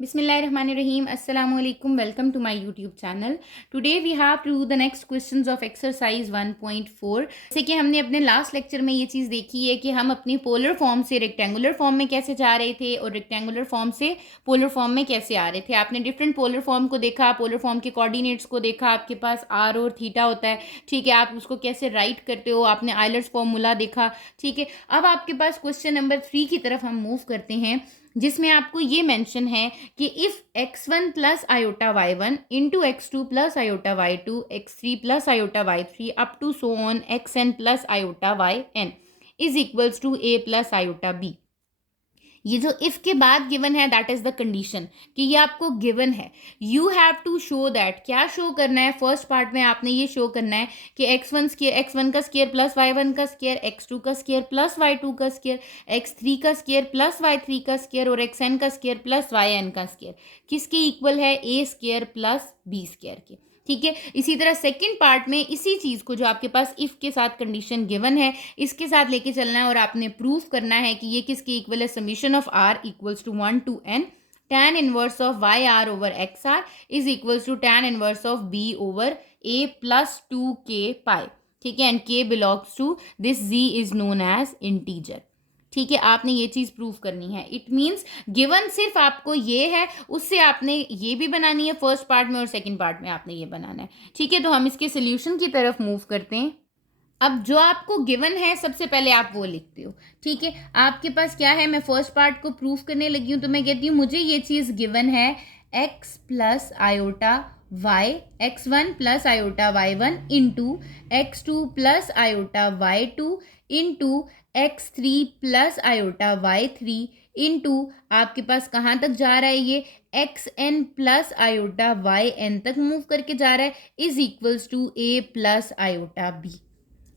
Bismillahirrahmanirrahim. Assalamu alaikum. Welcome to my YouTube channel. Today we have to do the next questions of exercise 1.4. जैसे कि हमने अपने last lecture में ये चीज़ देखी है कि हम अपनी पोलर फॉर्म से रेक्टेंगुलर फॉर्म में कैसे जा रहे थे और रेक्टेंगुलर फॉर्म से पोलर फॉर्म में कैसे आ रहे थे। आपने डिफरेंट पोलर फॉर्म को देखा, पोलर फॉर्म के कोऑर्डिनेट्स को देखा, आपके पास आर और थीटा होता है, ठीक है। आप उसको कैसे राइट करते हो, आपने आयलर्स फॉर्मूला देखा, ठीक है। अब आपके पास क्वेश्चन नंबर 3 की तरफ हम मूव करते हैं, जिसमें आपको ये मेंशन है कि if x1 plus iota y1 into x2 plus iota y2 x3 plus iota y3 up to so on xn plus iota yn is equals to a plus iota b। ये जो if के बाद given है that is the condition कि ये आपको given है। You have to show that, क्या शो करना है, फर्स्ट पार्ट में आपने ये शो करना है कि x1 का स्केयर प्लस y1 का स्केयर, x2 का स्केयर प्लस y2 का स्केयर, x3 का स्केयर प्लस y3 का स्केयर और xn का स्केयर प्लस yn का स्केयर किसके इक्वल है, a square plus b square के, ठीक है। इसी तरह सेकंड पार्ट में इसी चीज़ को जो आपके पास इफ़ के साथ कंडीशन गिवन है इसके साथ लेके चलना है और आपने प्रूफ करना है कि ये किसके इक्वल है, summation of r equals to 1 to n tan inverse of y r over x r is equals to tan inverse of b over a plus 2k pi, ठीक है। And k belongs to this z is known as integer, ठीक है। आपने ये चीज़ prove करनी है। It means given सिर्फ आपको ये है, उससे आपने ये भी बनानी है फर्स्ट पार्ट में और सेकंड पार्ट में आपने ये बनाना है, ठीक है। तो हम इसके सोल्यूशन की तरफ मूव करते हैं। अब जो आपको गिवन है सबसे पहले आप वो लिखते हो, ठीक है। आपके पास क्या है, मैं फर्स्ट पार्ट को प्रूव करने लगी हूँ तो मैं कहती हूँ मुझे ये चीज़ गिवन है x plus iota y, x1 plus iota y1 into x2 plus iota y2 into x3 plus iota y3 into आपके पास कहाँ तक जा रहा है, ये xn प्लस आयोटा yn तक मूव करके जा रहा है, is equals to a plus iota b,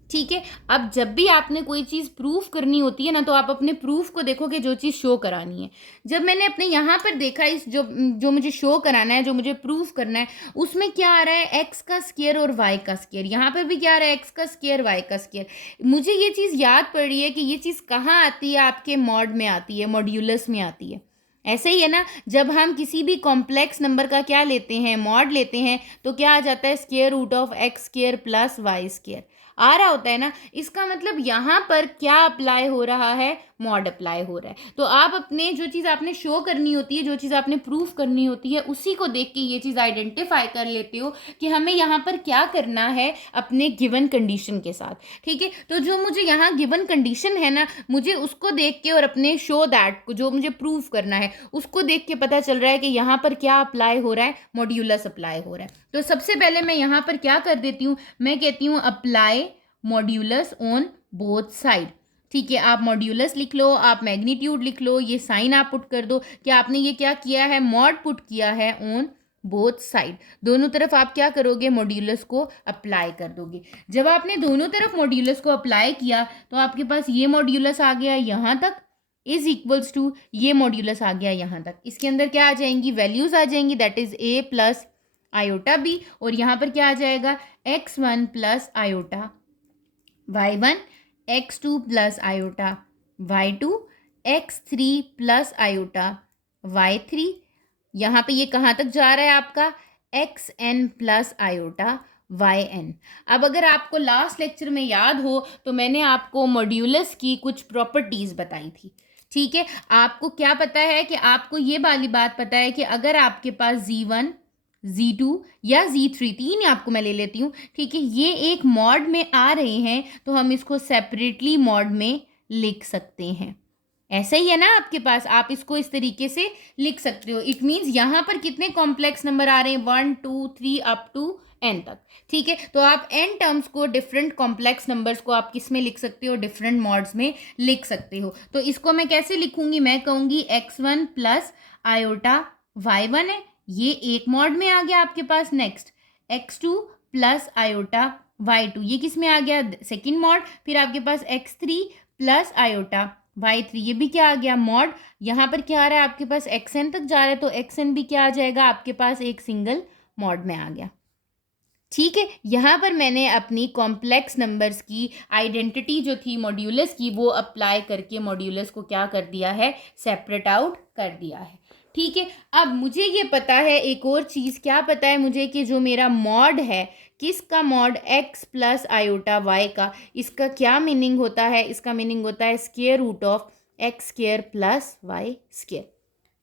ठीक है। अब जब भी आपने कोई चीज़ प्रूफ करनी होती है ना तो आप अपने प्रूफ को देखो कि जो चीज़ शो करानी है। जब मैंने अपने यहाँ पर देखा इस जो मुझे शो कराना है, जो मुझे प्रूफ करना है, उसमें क्या आ रहा है, एक्स का स्केयर और वाई का स्केयर। यहाँ पर भी क्या आ रहा है, एक्स का स्केयर वाई का स्केयर। मुझे ये चीज़ याद पड़ रही है कि ये चीज़ कहाँ आती है, आपके मॉड में आती है, मॉड्यूलस में आती है। ऐसे ही है ना, जब हम किसी भी कॉम्प्लेक्स नंबर का क्या लेते हैं, मॉड लेते हैं, तो क्या आ जाता है, square root of x square plus y square आ रहा होता है ना। इसका मतलब यहाँ पर क्या अप्लाई हो रहा है, मॉड अप्लाई हो रहा है। तो आप अपने जो चीज़ आपने शो करनी होती है, जो चीज़ आपने प्रूफ करनी होती है, उसी को देख के ये चीज़ आइडेंटिफाई कर लेते हो कि हमें यहाँ पर क्या करना है अपने गिवन कंडीशन के साथ, ठीक है। तो जो मुझे यहाँ गिवन कंडीशन है ना, मुझे उसको देख के और अपने शो दैट को जो मुझे प्रूफ करना है उसको देख के पता चल रहा है कि यहाँ पर क्या अप्लाई हो रहा है, मॉड्यूलस अप्लाई हो रहा है। तो सबसे पहले मैं यहाँ पर क्या कर देती हूँ, मैं कहती हूँ apply modulus on both side, ठीक है। आप मॉड्यूलस लिख लो, आप मैग्नीट्यूड लिख लो, ये साइन आप पुट कर दो कि आपने ये क्या किया है, मॉड पुट किया है ऑन बोथ साइड। दोनों तरफ आप क्या करोगे, मॉड्यूलस को अप्लाई कर दोगे। जब आपने दोनों तरफ मॉड्यूलस को अप्लाई किया तो आपके पास ये मॉड्यूलस आ गया यहाँ तक इज इक्वल्स टू ये मॉड्यूलस आ गया यहाँ तक। इसके अंदर क्या आ जाएंगी, वैल्यूज आ जाएंगी, that is a plus iota b, और यहाँ पर क्या आ जाएगा, x1 plus iota y1, x2 plus iota y2, x3 plus iota y3। यहाँ पे ये कहाँ तक जा रहा है आपका, xn प्लस आयोटा yn। अब अगर आपको लास्ट लेक्चर में याद हो तो मैंने आपको मॉड्यूलस की कुछ प्रॉपर्टीज़ बताई थी, ठीक है। आपको क्या पता है कि आपको ये वाली बात पता है कि अगर आपके पास z1 z2 या z3, तीन आपको मैं ले लेती हूँ, ठीक है, ये एक मॉड में आ रहे हैं तो हम इसको सेपरेटली मॉड में लिख सकते हैं। ऐसा ही है ना आपके पास, आप इसको इस तरीके से लिख सकते हो। इट मीन्स यहाँ पर कितने कॉम्प्लेक्स नंबर आ रहे हैं, 1 2 3 अप टू n तक, ठीक है। तो आप n टर्म्स को, डिफरेंट कॉम्प्लेक्स नंबर्स को आप किस में लिख सकते हो, डिफरेंट मॉड्स में लिख सकते हो। तो इसको मैं कैसे लिखूंगी, मैं कहूँगी x1 प्लस आयोटा y1 है, ये एक मॉड में आ गया आपके पास। Next x2 plus iota y2, ये किस में आ गया, सेकंड मॉड। फिर आपके पास x3 प्लस आयोटा y3, ये भी क्या आ गया, मॉड। यहाँ पर क्या आ रहा है आपके पास, xn तक जा रहा है तो xn भी क्या आ जाएगा आपके पास, एक सिंगल मॉड में आ गया, ठीक है। यहाँ पर मैंने अपनी कॉम्प्लेक्स नंबर्स की आइडेंटिटी जो थी मॉड्यूलस की, वो अप्लाई करके मॉड्यूलस को क्या कर दिया है, सेपरेट आउट कर दिया है, ठीक है, अब मुझे ये पता है एक और चीज़, क्या पता है मुझे कि जो मेरा मॉड है, किसका mod, x plus iota y का, इसका क्या मीनिंग होता है, इसका मीनिंग होता है square root of x square plus y square.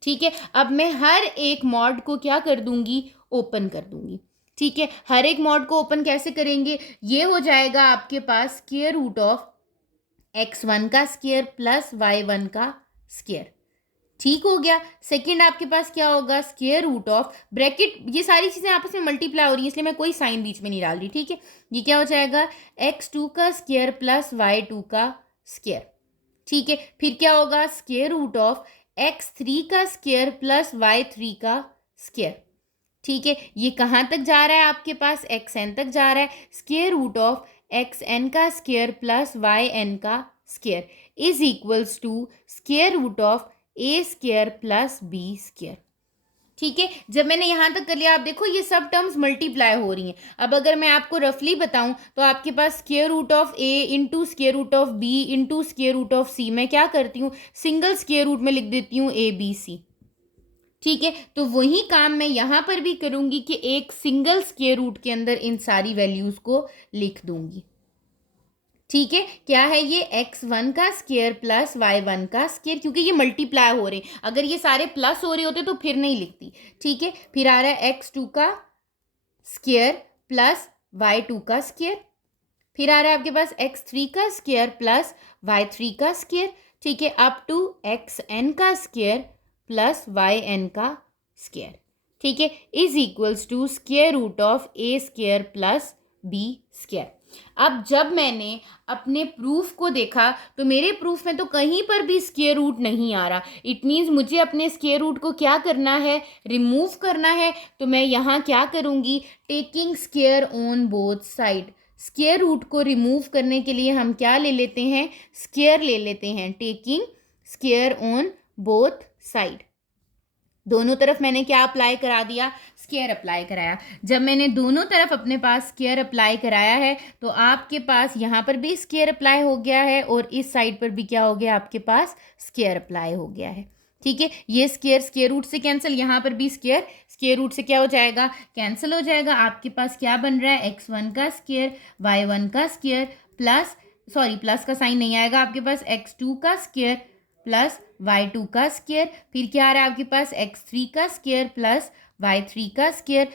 ठीक है, अब मैं हर एक मॉड को क्या कर दूंगी, ओपन कर दूंगी। ठीक है, हर एक मॉड को ओपन कैसे करेंगे, ये हो जाएगा आपके पास स्क्वायर रूट ऑफ x1 का स्क्वायर प्लस y1 का स्क्वायर। ठीक हो गया। सेकंड आपके पास क्या होगा, स्क्वायर रूट ऑफ ब्रैकेट, ये सारी चीज़ें आपस में मल्टीप्लाई हो रही है इसलिए मैं कोई साइन बीच में नहीं डाल रही। ठीक है, ये क्या हो जाएगा, x2 का स्क्वायर प्लस y2 का स्क्वायर। ठीक है, फिर क्या होगा, स्क्वायर रूट ऑफ x3 का स्क्वायर प्लस y3 का स्क्वायर। ठीक है, ये कहाँ तक जा रहा है आपके पास, xn तक जा रहा है। स्क्वायर रूट ऑफ xn का स्क्वायर प्लस yn का square is equals to square root of a square plus b square. ठीक है, जब मैंने यहाँ तक कर लिया, आप देखो ये सब टर्म्स मल्टीप्लाई हो रही हैं। अब अगर मैं आपको रफली बताऊं तो आपके पास square root of a into square root of b into square root of c, मैं क्या करती हूँ, सिंगल स्क्वायर रूट में लिख देती हूँ ए बी सी। ठीक है, तो वही काम मैं यहाँ पर भी करूँगी कि एक सिंगल स्क्वायर रूट के अंदर इन सारी वैल्यूज़ को लिख दूंगी। ठीक है, क्या है ये, x1 का स्क्वायर प्लस y1 का स्क्वायर, क्योंकि ये मल्टीप्लाई हो रहे हैं, अगर ये सारे प्लस हो रहे होते तो फिर नहीं लिखती। ठीक है, फिर आ रहा है x2 का स्क्वायर प्लस y2 का स्क्वायर, फिर आ रहा है आपके पास x3 का स्क्वायर प्लस y3 का स्क्वायर। ठीक है, अप टू xn का स्क्वायर प्लस yn का स्क्वायर। ठीक है, is equals to square root of a square plus b square. अब जब मैंने अपने प्रूफ को देखा तो मेरे प्रूफ में तो कहीं पर भी स्क्वायर रूट नहीं आ रहा। इट मीन्स मुझे अपने स्क्वायर रूट को क्या करना है, रिमूव करना है। तो मैं यहाँ क्या करूँगी, taking square on both side. Square root को रिमूव करने के लिए हम क्या ले लेते हैं, स्क्वायर ले लेते हैं, taking square on both side. दोनों तरफ मैंने क्या अप्लाई करा दिया, स्क्वायर अप्लाई कराया। जब मैंने दोनों तरफ अपने पास स्क्वायर अप्लाई कराया है तो आपके पास यहाँ पर भी स्क्वायर अप्लाई हो गया है और इस साइड पर भी क्या हो गया, आपके पास स्क्वायर अप्लाई हो गया है। ठीक है, ये स्क्वायर स्क्वायर रूट से कैंसिल, यहाँ पर भी स्क्वायर स्क्वायर रूट से क्या हो जाएगा, कैंसिल हो जाएगा। आपके पास क्या बन रहा है, x1 का स्क्वायर y1 का स्क्वायर प्लस, सॉरी प्लस का साइन नहीं आएगा, आपके पास x2 का स्क्वायर प्लस y2 का स्क्वायर, फिर क्या आ रहा है आपके पास x3 का स्क्वायर प्लस y3 का square,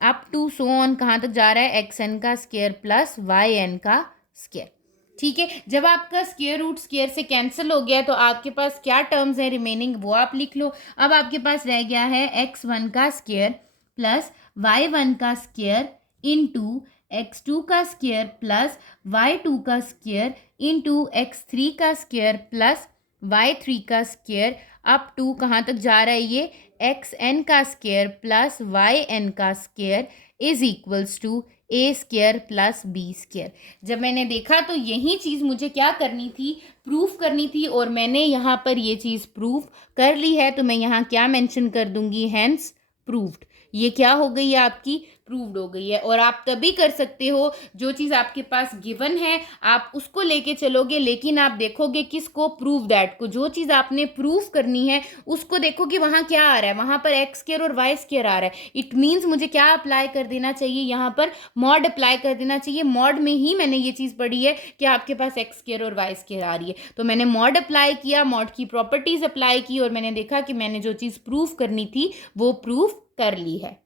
up to so on, कहाँ तक जा रहा है, xn का स्क्वायर प्लस yn का स्क्वायर। ठीक है, जब आपका स्क्वायर रूट स्क्वायर से कैंसिल हो गया तो आपके पास क्या टर्म्स है रिमेनिंग, वो आप लिख लो। अब आपके पास रह गया है x1 का स्क्वायर प्लस y1 का स्क्वायर इंटू x2 का स्क्वायर प्लस y2 का स्क्वायर इंटू x3 का स्क्वायर प्लस y3 का स्क्वायर, अप टू कहाँ तक जा रहा है ये, xn का स्क्वायर प्लस yn का square is equals to a square plus b square. जब मैंने देखा तो यही चीज़ मुझे क्या करनी थी, प्रूफ करनी थी, और मैंने यहाँ पर ये चीज़ प्रूफ कर ली है। तो मैं यहाँ क्या मेंशन कर दूंगी, हैंस प्रूव्ड। ये क्या हो गई है, आपकी प्रूव्ड हो गई है। और आप तभी कर सकते हो जो चीज़ आपके पास गिवन है आप उसको लेके चलोगे, लेकिन आप देखोगे किसको, प्रूव दैट को। जो चीज़ आपने प्रूफ करनी है उसको देखो कि वहाँ क्या आ रहा है, वहाँ पर एक्स स्क्वायर और वाई स्क्वायर आ रहा है। इट मीन्स मुझे क्या अप्लाई कर देना चाहिए, यहाँ पर मॉड अप्लाई कर देना चाहिए। मॉड में ही मैंने ये चीज़ पढ़ी है कि आपके पास एक्स स्क्वायर और वाई स्क्वायर आ रही है, तो मैंने मॉड अप्लाई किया, मॉड की प्रॉपर्टीज अप्लाई की, और मैंने देखा कि मैंने जो चीज़ प्रूफ करनी थी वो प्रूफ कर ली है।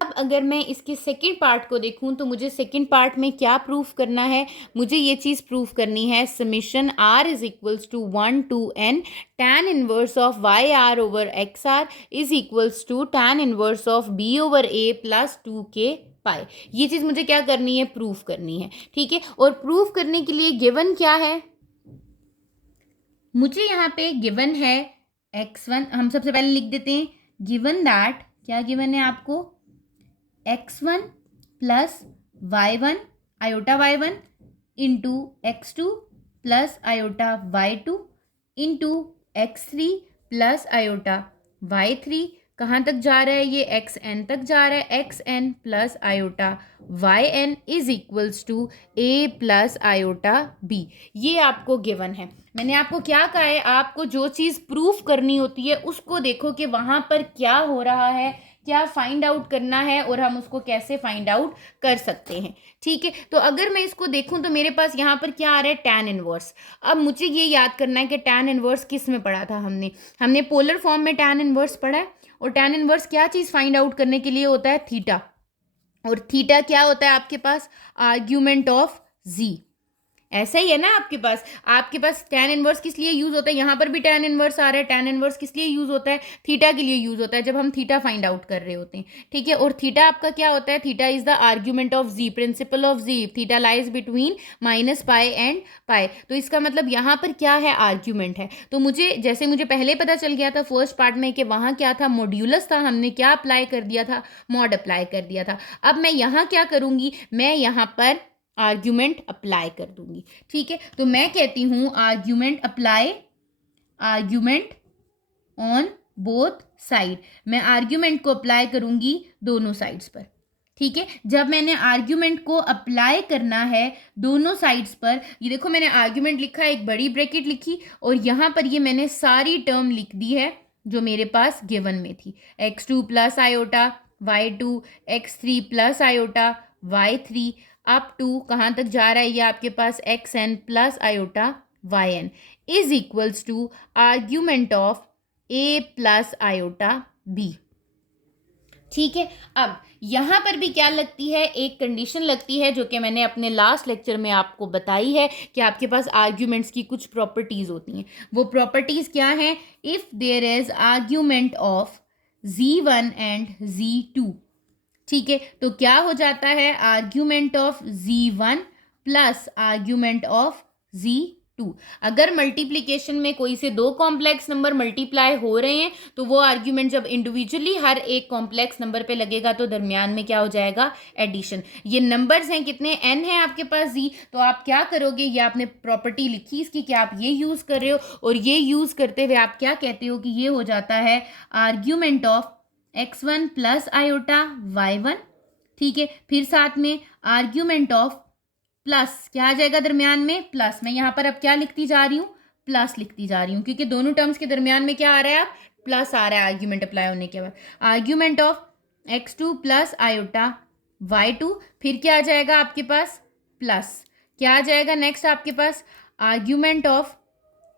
अब अगर मैं इसके सेकंड पार्ट को देखूं तो मुझे सेकंड पार्ट में क्या प्रूफ करना है, मुझे ये चीज़ प्रूफ करनी है, summation r is equals to 1 to n tan inverse of y r over x r is equals to tan inverse of b over a plus 2k pi. ये चीज़ मुझे क्या करनी है, प्रूफ करनी है। ठीक है, और प्रूफ करने के लिए गिवन क्या है, मुझे यहाँ पे गिवन है x1, हम सबसे पहले लिख देते हैं गिवन दैट, क्या गिवन है आपको, x1 plus y1 iota y1 into x2 plus iota y2 into x3 plus iota y3, कहाँ तक जा रहा है ये, एक्स एन तक जा रहा है, x n plus iota y n is equals to a plus iota b. ये आपको गिवन है। मैंने आपको क्या कहा है, आपको जो चीज़ प्रूफ करनी होती है उसको देखो कि वहाँ पर क्या हो रहा है, क्या फाइंड आउट करना है और हम उसको कैसे फाइंड आउट कर सकते हैं। ठीक है, तो अगर मैं इसको देखूं तो मेरे पास यहाँ पर क्या आ रहा है, टैन इनवर्स। अब मुझे ये याद करना है कि टैन इनवर्स किस में पढ़ा था हमने पोलर फॉर्म में टैन इनवर्स पढ़ा है। और टैन इनवर्स क्या चीज़ फाइंड आउट करने के लिए होता है, थीटा। और थीटा क्या होता है आपके पास, आर्ग्यूमेंट ऑफ जी। ऐसा ही है ना आपके पास टैन इनवर्स किस लिए यूज होता है, यहाँ पर भी टैन इनवर्स आ रहा है। टैन इनवर्स किस लिए यूज होता है, थीटा के लिए यूज होता है, जब हम थीटा फाइंड आउट कर रहे होते हैं। ठीक है, और थीटा आपका क्या होता है, theta is the argument of z, principal of z. Theta lies between minus pi and pi. तो इसका मतलब यहाँ पर क्या है, आर्ग्यूमेंट है। तो मुझे पहले पता चल गया था फर्स्ट पार्ट में कि वहाँ क्या था, मॉड्यूलस था, हमने क्या अप्लाई कर दिया था, मॉड अप्लाई कर दिया था। अब मैं यहाँ क्या करूँगी, मैं यहाँ पर आर्ग्यूमेंट अप्लाई कर दूंगी। ठीक है, तो मैं कहती हूं argument apply, argument on both side. मैं आर्ग्यूमेंट को अप्लाई करूंगी दोनों साइड्स पर। ठीक है, जब मैंने आर्ग्यूमेंट को अप्लाई करना है दोनों साइड्स पर, ये देखो मैंने आर्ग्यूमेंट लिखा, एक बड़ी ब्रैकेट लिखी और यहाँ पर ये मैंने सारी टर्म लिख दी है जो मेरे पास गिवन में थी। x2 plus iota y2, x3 plus iota y3 up to कहाँ तक जा रहा है ये आपके पास, x n plus iota y n is equals to argument of a plus iota b. ठीक है, अब यहाँ पर भी क्या लगती है, एक कंडीशन लगती है जो कि मैंने अपने लास्ट लेक्चर में आपको बताई है कि आपके पास आर्ग्यूमेंट्स की कुछ प्रॉपर्टीज़ होती हैं। वो प्रॉपर्टीज़ क्या हैं, if there is argument of z1 and z2। ठीक है, तो क्या हो जाता है, आर्ग्यूमेंट ऑफ z1 प्लस आर्ग्यूमेंट ऑफ z2। अगर मल्टीप्लिकेशन में कोई से दो कॉम्प्लेक्स नंबर मल्टीप्लाई हो रहे हैं तो वो आर्ग्यूमेंट जब इंडिविजुअली हर एक कॉम्प्लेक्स नंबर पे लगेगा तो दरमियान में क्या हो जाएगा, एडिशन। ये नंबर्स हैं कितने, n है आपके पास z, तो आप क्या करोगे, ये आपने प्रॉपर्टी लिखी इसकी कि आप ये यूज़ कर रहे हो और ये यूज़ करते हुए आप क्या कहते हो कि ये हो जाता है argument of x1 plus iota y1। ठीक है, फिर साथ में आर्ग्यूमेंट ऑफ प्लस क्या आ जाएगा दरमियान में, प्लस। मैं यहाँ पर अब क्या लिखती जा रही हूँ, प्लस लिखती जा रही हूँ क्योंकि दोनों टर्म्स के दरमियान में क्या आ रहा है, अब प्लस आ रहा है आर्ग्यूमेंट अप्लाई होने के बाद। Argument of x2 plus iota y2, फिर क्या आ जाएगा आपके पास, प्लस। क्या आ जाएगा नेक्स्ट आपके पास, argument of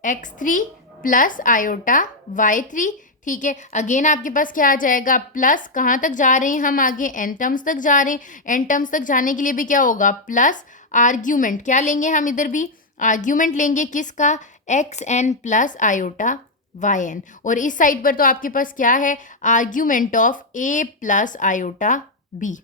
x3 plus iota y3। ठीक है, अगेन आपके पास क्या आ जाएगा, प्लस। कहाँ तक जा रहे हैं हम आगे, एन टर्म्स तक जा रहे हैं। एन टर्म्स तक जाने के लिए भी क्या होगा, प्लस आर्ग्यूमेंट। क्या लेंगे हम इधर भी, आर्ग्यूमेंट लेंगे किसका, x n plus iota y n. और इस साइड पर तो आपके पास क्या है, argument of a plus iota b.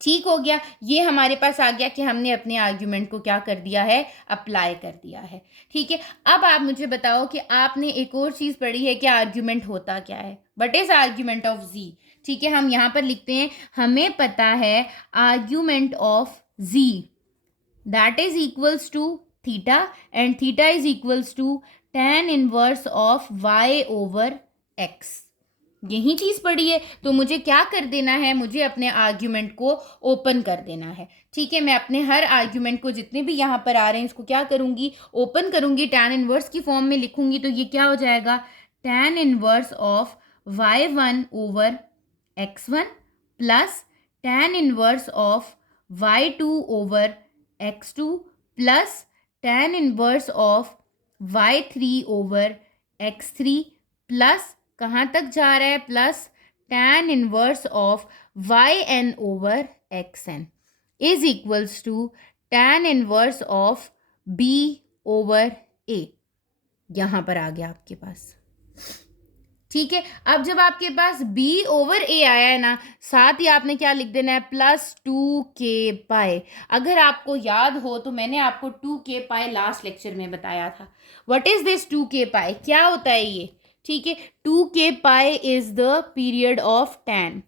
ठीक हो गया, ये हमारे पास आ गया कि हमने अपने आर्ग्यूमेंट को क्या कर दिया है, अप्लाई कर दिया है। ठीक है, अब आप मुझे बताओ कि आपने एक और चीज़ पढ़ी है कि आर्ग्यूमेंट होता क्या है, व्हाट इज आर्ग्यूमेंट ऑफ जी। ठीक है, हम यहाँ पर लिखते हैं, हमें पता है argument of z that is equals to theta and theta is equals to tan inverse of y over x। यही चीज़ पढ़ी है, तो मुझे क्या कर देना है, मुझे अपने आर्ग्यूमेंट को ओपन कर देना है। ठीक है, मैं अपने हर आर्ग्यूमेंट को जितने भी यहाँ पर आ रहे हैं इसको क्या करूँगी, ओपन करूँगी, tan इनवर्स की फॉर्म में लिखूँगी। तो ये क्या हो जाएगा, tan inverse of y1 over x1 plus tan inverse of y2 over x2 plus tan inverse of y3 over x3 plus कहाँ तक जा रहा है, plus tan inverse of yn over xn is equals to tan inverse of b over a। यहाँ पर आ गया आपके पास। ठीक है, अब जब आपके पास b ओवर a आया है ना, साथ ही आपने क्या लिख देना है, प्लस 2k पाई। अगर आपको याद हो तो मैंने आपको 2k पाई लास्ट लेक्चर में बताया था। व्हाट इज दिस 2k पाई, क्या होता है ये। ठीक है, 2k pi is the period of tan।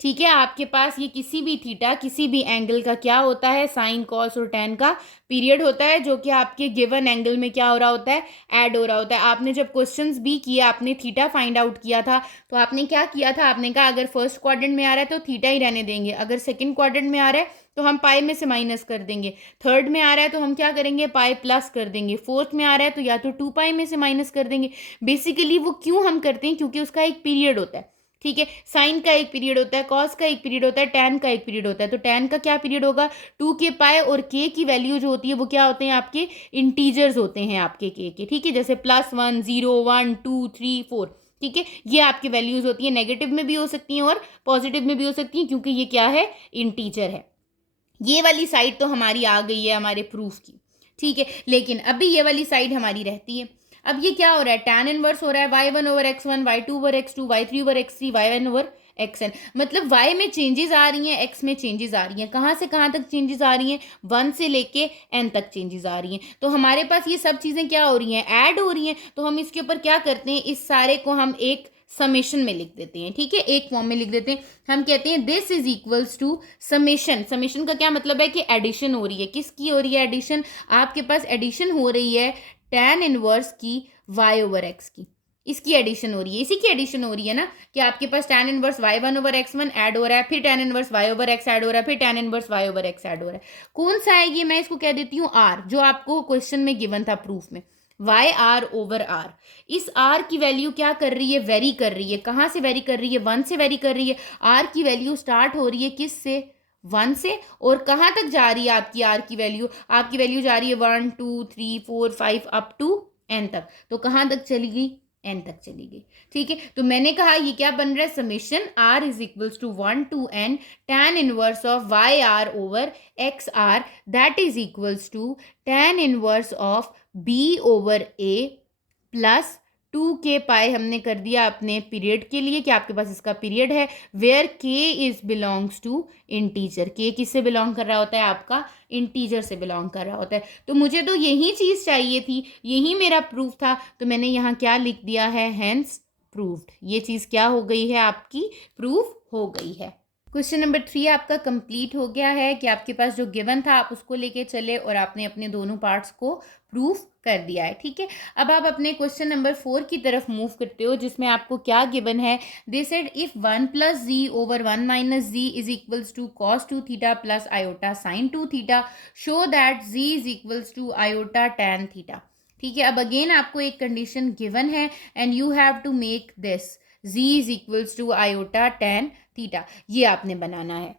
ठीक है, आपके पास ये किसी भी थीटा, किसी भी एंगल का क्या होता है, साइन, कॉस और टैन का पीरियड होता है, जो कि आपके गिवन एंगल में क्या हो रहा होता है, ऐड हो रहा होता है। आपने जब क्वेश्चंस भी किया, आपने थीटा फाइंड आउट किया था, तो आपने क्या किया था, आपने कहा अगर फर्स्ट क्वाड्रेंट में आ रहा है तो थीटा ही रहने देंगे, अगर सेकेंड क्वाड्रेंट में आ रहा है तो हम पाई में से माइनस कर देंगे, थर्ड में आ रहा है तो हम क्या करेंगे, पाई प्लस कर देंगे, फोर्थ में आ रहा है तो या तो 2 पाई में से माइनस कर देंगे। बेसिकली वो क्यों हम करते हैं, क्योंकि उसका एक पीरियड होता है। ठीक है, साइन का एक पीरियड होता है, कॉस का एक पीरियड होता है, टैन का एक पीरियड होता है। तो टैन का क्या पीरियड होगा, 2 k पाई, और के की वैल्यू जो होती है वो क्या होते हैं, आपके इंटीजर्स होते हैं आपके के। ठीक है, जैसे +1, 0, 1, 2, 3, 4। ठीक है, ये आपकी वैल्यूज होती है, नेगेटिव में भी हो सकती हैं और पॉजिटिव में भी हो सकती हैं, क्योंकि ये क्या है, इंटीजर है। ये वाली साइड तो हमारी आ गई है हमारे प्रूफ की। ठीक है, लेकिन अभी ये वाली साइड हमारी रहती है। अब ये क्या हो रहा है, tan इनवर्स हो रहा है y1/x1, y2/x2, y3/x3, y1/xn। मतलब y में चेंजेस आ रही हैं, x में चेंजेस आ रही हैं। कहाँ से कहाँ तक चेंजेस आ रही हैं, 1 से लेके n तक चेंजेस आ रही हैं। तो हमारे पास ये सब चीज़ें क्या हो रही हैं, ऐड हो रही हैं। तो हम इसके ऊपर क्या करते हैं, इस सारे को हम एक समेशन में लिख देते हैं। ठीक है, एक फॉर्म में लिख देते हैं। हम कहते हैं this is equals to summation. Summation का क्या मतलब है कि एडिशन हो रही है। किसकी हो रही है एडिशन, आपके पास एडिशन हो रही है tan इनवर्स की y/x की, इसकी एडिशन हो रही है, इसी की एडिशन हो रही है ना, कि आपके पास tan इनवर्स y1/x1 ऐड हो रहा है, फिर tan इनवर्स y/x ऐड हो रहा है, फिर tan इनवर्स y/x ऐड हो रहा है। कौन सा है ये, मैं इसको कह देती हूँ r, जो आपको क्वेश्चन में गिवन था प्रूफ में, y/r। इस r की वैल्यू क्या कर रही है, वेरी कर रही है। कहाँ से वेरी कर रही है, 1 से वेरी कर रही है। r की वैल्यू स्टार्ट हो रही है किस से, 1 से, और कहाँ तक जा रही है आपकी r की वैल्यू, आपकी वैल्यू जा रही है 1, 2, 3, 4, 5 अप टू n तक। तो कहाँ तक चली गई, n तक चली गई। ठीक है, तो मैंने कहा ये क्या बन रहा है, summation r is equals to 1 to n tan inverse of y/x(r) that is equals to tan inverse of b/a plus 2 k pi हमने कर दिया अपने पीरियड के लिए, कि आपके पास इसका पीरियड है, where k is belongs to integer. k किससे बिलोंग कर रहा होता है, आपका इंटीजर से बिलोंग कर रहा होता है। तो मुझे तो यही चीज़ चाहिए थी, यही मेरा प्रूफ था, तो मैंने यहाँ क्या लिख दिया है, हेंस प्रूव्ड। ये चीज़ क्या हो गई है, आपकी प्रूफ हो गई है। क्वेश्चन नंबर 3 आपका कंप्लीट हो गया है, कि आपके पास जो गिवन था आप उसको लेके चले और आपने अपने दोनों पार्ट्स को प्रूफ कर दिया है। ठीक है, अब आप अपने क्वेश्चन नंबर 4 की तरफ मूव करते हो, जिसमें आपको क्या गिवन है, they said if 1 + z/1 - z is equals to cos 2 theta plus iota sin 2 theta, show that z is equals to iota tan theta. ठीक है, अब अगेन आपको एक कंडीशन गिवन है and you have to make this z is equals to iota tan theta, ये आपने बनाना है।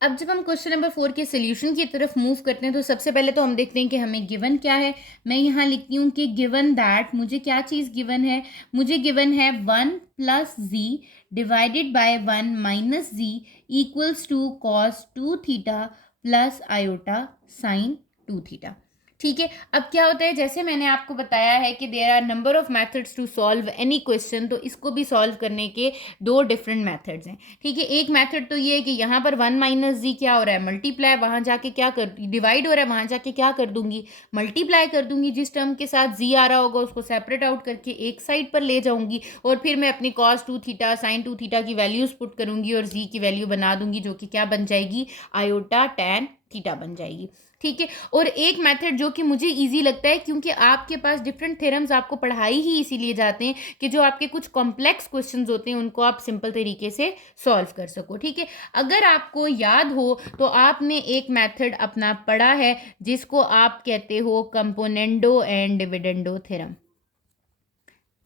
अब जब हम क्वेश्चन नंबर 4 के सोल्यूशन की तरफ मूव करते हैं, तो सबसे पहले तो हम देखते हैं कि हमें गिवन क्या है। मैं यहाँ लिखती हूँ कि गिवन दैट, मुझे क्या चीज़ गिवन है, मुझे गिवन है 1 + z divided by 1 - z equals to cos 2 theta plus iota sin 2 theta. ठीक है, अब क्या होता है, जैसे मैंने आपको बताया है कि there are number of methods to solve any question, तो इसको भी सॉल्व करने के 2 डिफरेंट मेथड्स हैं। ठीक है, एक मेथड तो ये है कि यहाँ पर 1 - z क्या हो रहा है, मल्टीप्लाई, वहाँ जाके क्या कर, डिवाइड हो रहा है, वहाँ जाके क्या कर दूंगी, मल्टीप्लाई कर दूंगी। जिस टर्म के साथ z आ रहा होगा उसको सेपरेट आउट करके एक साइड पर ले जाऊंगी, और फिर मैं अपनी cos 2 थीटा sin 2 थीटा की वैल्यूज पुट करूंगी और z की वैल्यू बना दूंगी, जो कि क्या बन जाएगी, iota tan थीटा बन जाएगी। ठीक है, और एक मेथड जो कि मुझे इजी लगता है, क्योंकि आपके पास डिफरेंट थ्योरम्स आपको पढ़ाई ही इसीलिए जाते हैं कि जो आपके कुछ कॉम्प्लेक्स क्वेश्चंस होते हैं उनको आप सिंपल तरीके से सॉल्व कर सको। ठीक है, अगर आपको याद हो तो आपने एक मेथड अपना पढ़ा है जिसको आप कहते हो कंपोनेंडो एंड डिविडेंडो थ्योरम।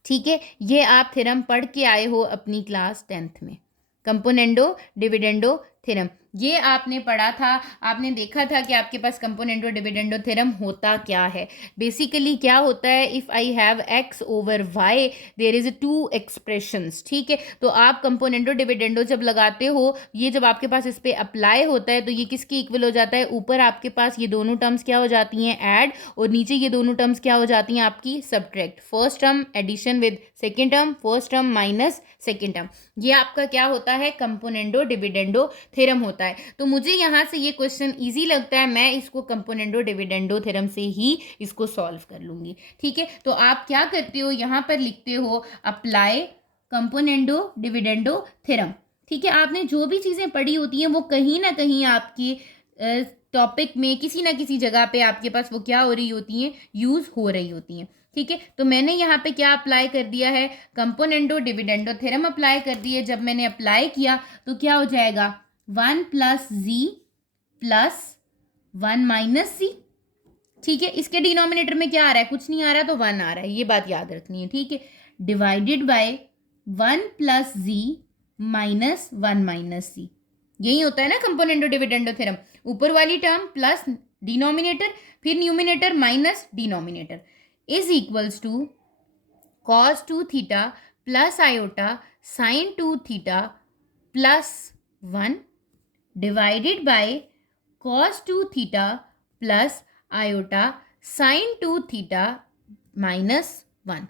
ठीक है, ये आप थ्योरम पढ़ के आए हो अपनी क्लास 10th में, कंपोनेंडो डिविडेंडो थ्योरम, ये आपने पढ़ा था। आपने देखा था कि आपके पास कंपोनेंडो डिविडेंडो थ्योरम होता क्या है। बेसिकली क्या होता है, if I have x over y there is 2 expressions. ठीक है, तो आप कंपोनेंडो डिविडेंडो जब लगाते हो, ये जब आपके पास इस पर अप्लाई होता है तो ये किसके इक्वल हो जाता है, ऊपर आपके पास ये दोनों टर्म्स क्या हो जाती हैं, ऐड, और नीचे ये दोनों टर्म्स क्या हो जाती हैं, आपकी subtract. First term addition with second term, first term minus second term, ये आपका क्या होता है, कंपोनेंडो डिविडेंडो थ्योरम होता है। तो मुझे यहाँ से ये क्वेश्चन इजी लगता है, मैं इसको कंपोनेंडो डिविडेंडो थ्योरम से ही इसको सॉल्व कर लूँगी। ठीक है, तो आप क्या करते हो, यहाँ पर लिखते हो अप्लाई कंपोनेंडो डिविडेंडो थ्योरम। ठीक है, आपने जो भी चीज़ें पढ़ी होती हैं वो कहीं ना कहीं आपके टॉपिक में किसी ना किसी जगह पे आपके पास वो क्या हो रही होती हैं, यूज़ हो रही होती हैं। ठीक है, तो मैंने यहाँ पे क्या अप्लाई कर दिया है, कंपोनेंडो डिविडेंडो थ्योरम अप्लाई कर दिए। जब मैंने अप्लाई किया तो क्या हो जाएगा, 1 + z + 1 - c। ठीक है, इसके डिनोमिनेटर में क्या आ रहा है, कुछ नहीं आ रहा, तो 1 आ रहा है, ये बात याद रखनी है। ठीक है, डिवाइडेड बाय 1 + z - 1 - c। यही होता है ना कंपोनेंडो डिविडेंडो थ्योरम, ऊपर वाली टर्म प्लस डिनोमिनेटर, फिर numerator minus denominator, is equals to cos 2 theta plus iota sin 2 theta plus 1 divided by cos 2 theta plus iota sin 2 theta -1।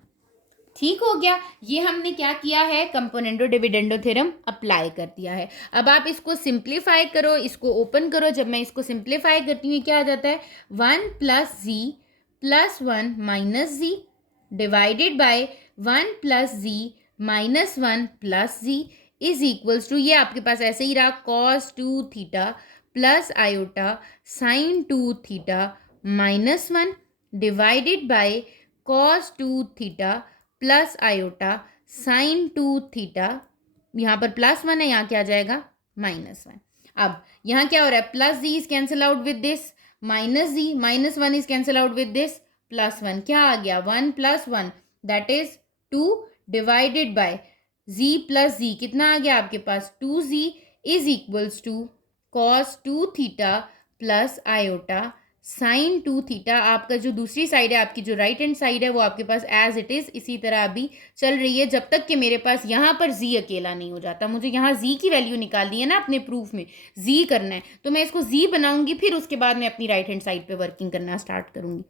ठीक हो गया, ये हमने क्या किया है, कंपोनेंडो डिविडेंडो थ्योरम अप्लाई कर दिया है। अब आप इसको सिंप्लीफाई करो, इसको ओपन करो। जब मैं इसको सिंप्लीफाई करती हूँ क्या आ जाता है, 1 + z + 1 - z divided by 1 + z -1 + z is equals to, ये आपके पास ऐसे ही रहा, cos 2 theta plus iota sin 2 theta -1 divided by cos 2 theta plus iota sin 2 theta, यहाँ पर +1 है, यहाँ क्या आ जाएगा, -1। अब यहाँ क्या हो रहा है, plus z is cancel out with this, minus z -1 is cancel out with this, +1 क्या आ गया, 1 + 1 that is 2 divided by z + z कितना आ गया आपके पास, 2z is equals to cos 2 theta plus iota sin 2 theta. आपका जो दूसरी साइड है, आपकी जो राइट हैंड साइड है, वो आपके पास एज इट इज इसी तरह अभी चल रही है, जब तक कि मेरे पास यहाँ पर z अकेला नहीं हो जाता। मुझे यहाँ z की वैल्यू निकालनी है ना, अपने प्रूफ में z करना है, तो मैं इसको z बनाऊंगी, फिर उसके बाद मैं अपनी राइट हैंड साइड पे वर्किंग करना स्टार्ट करूंगी।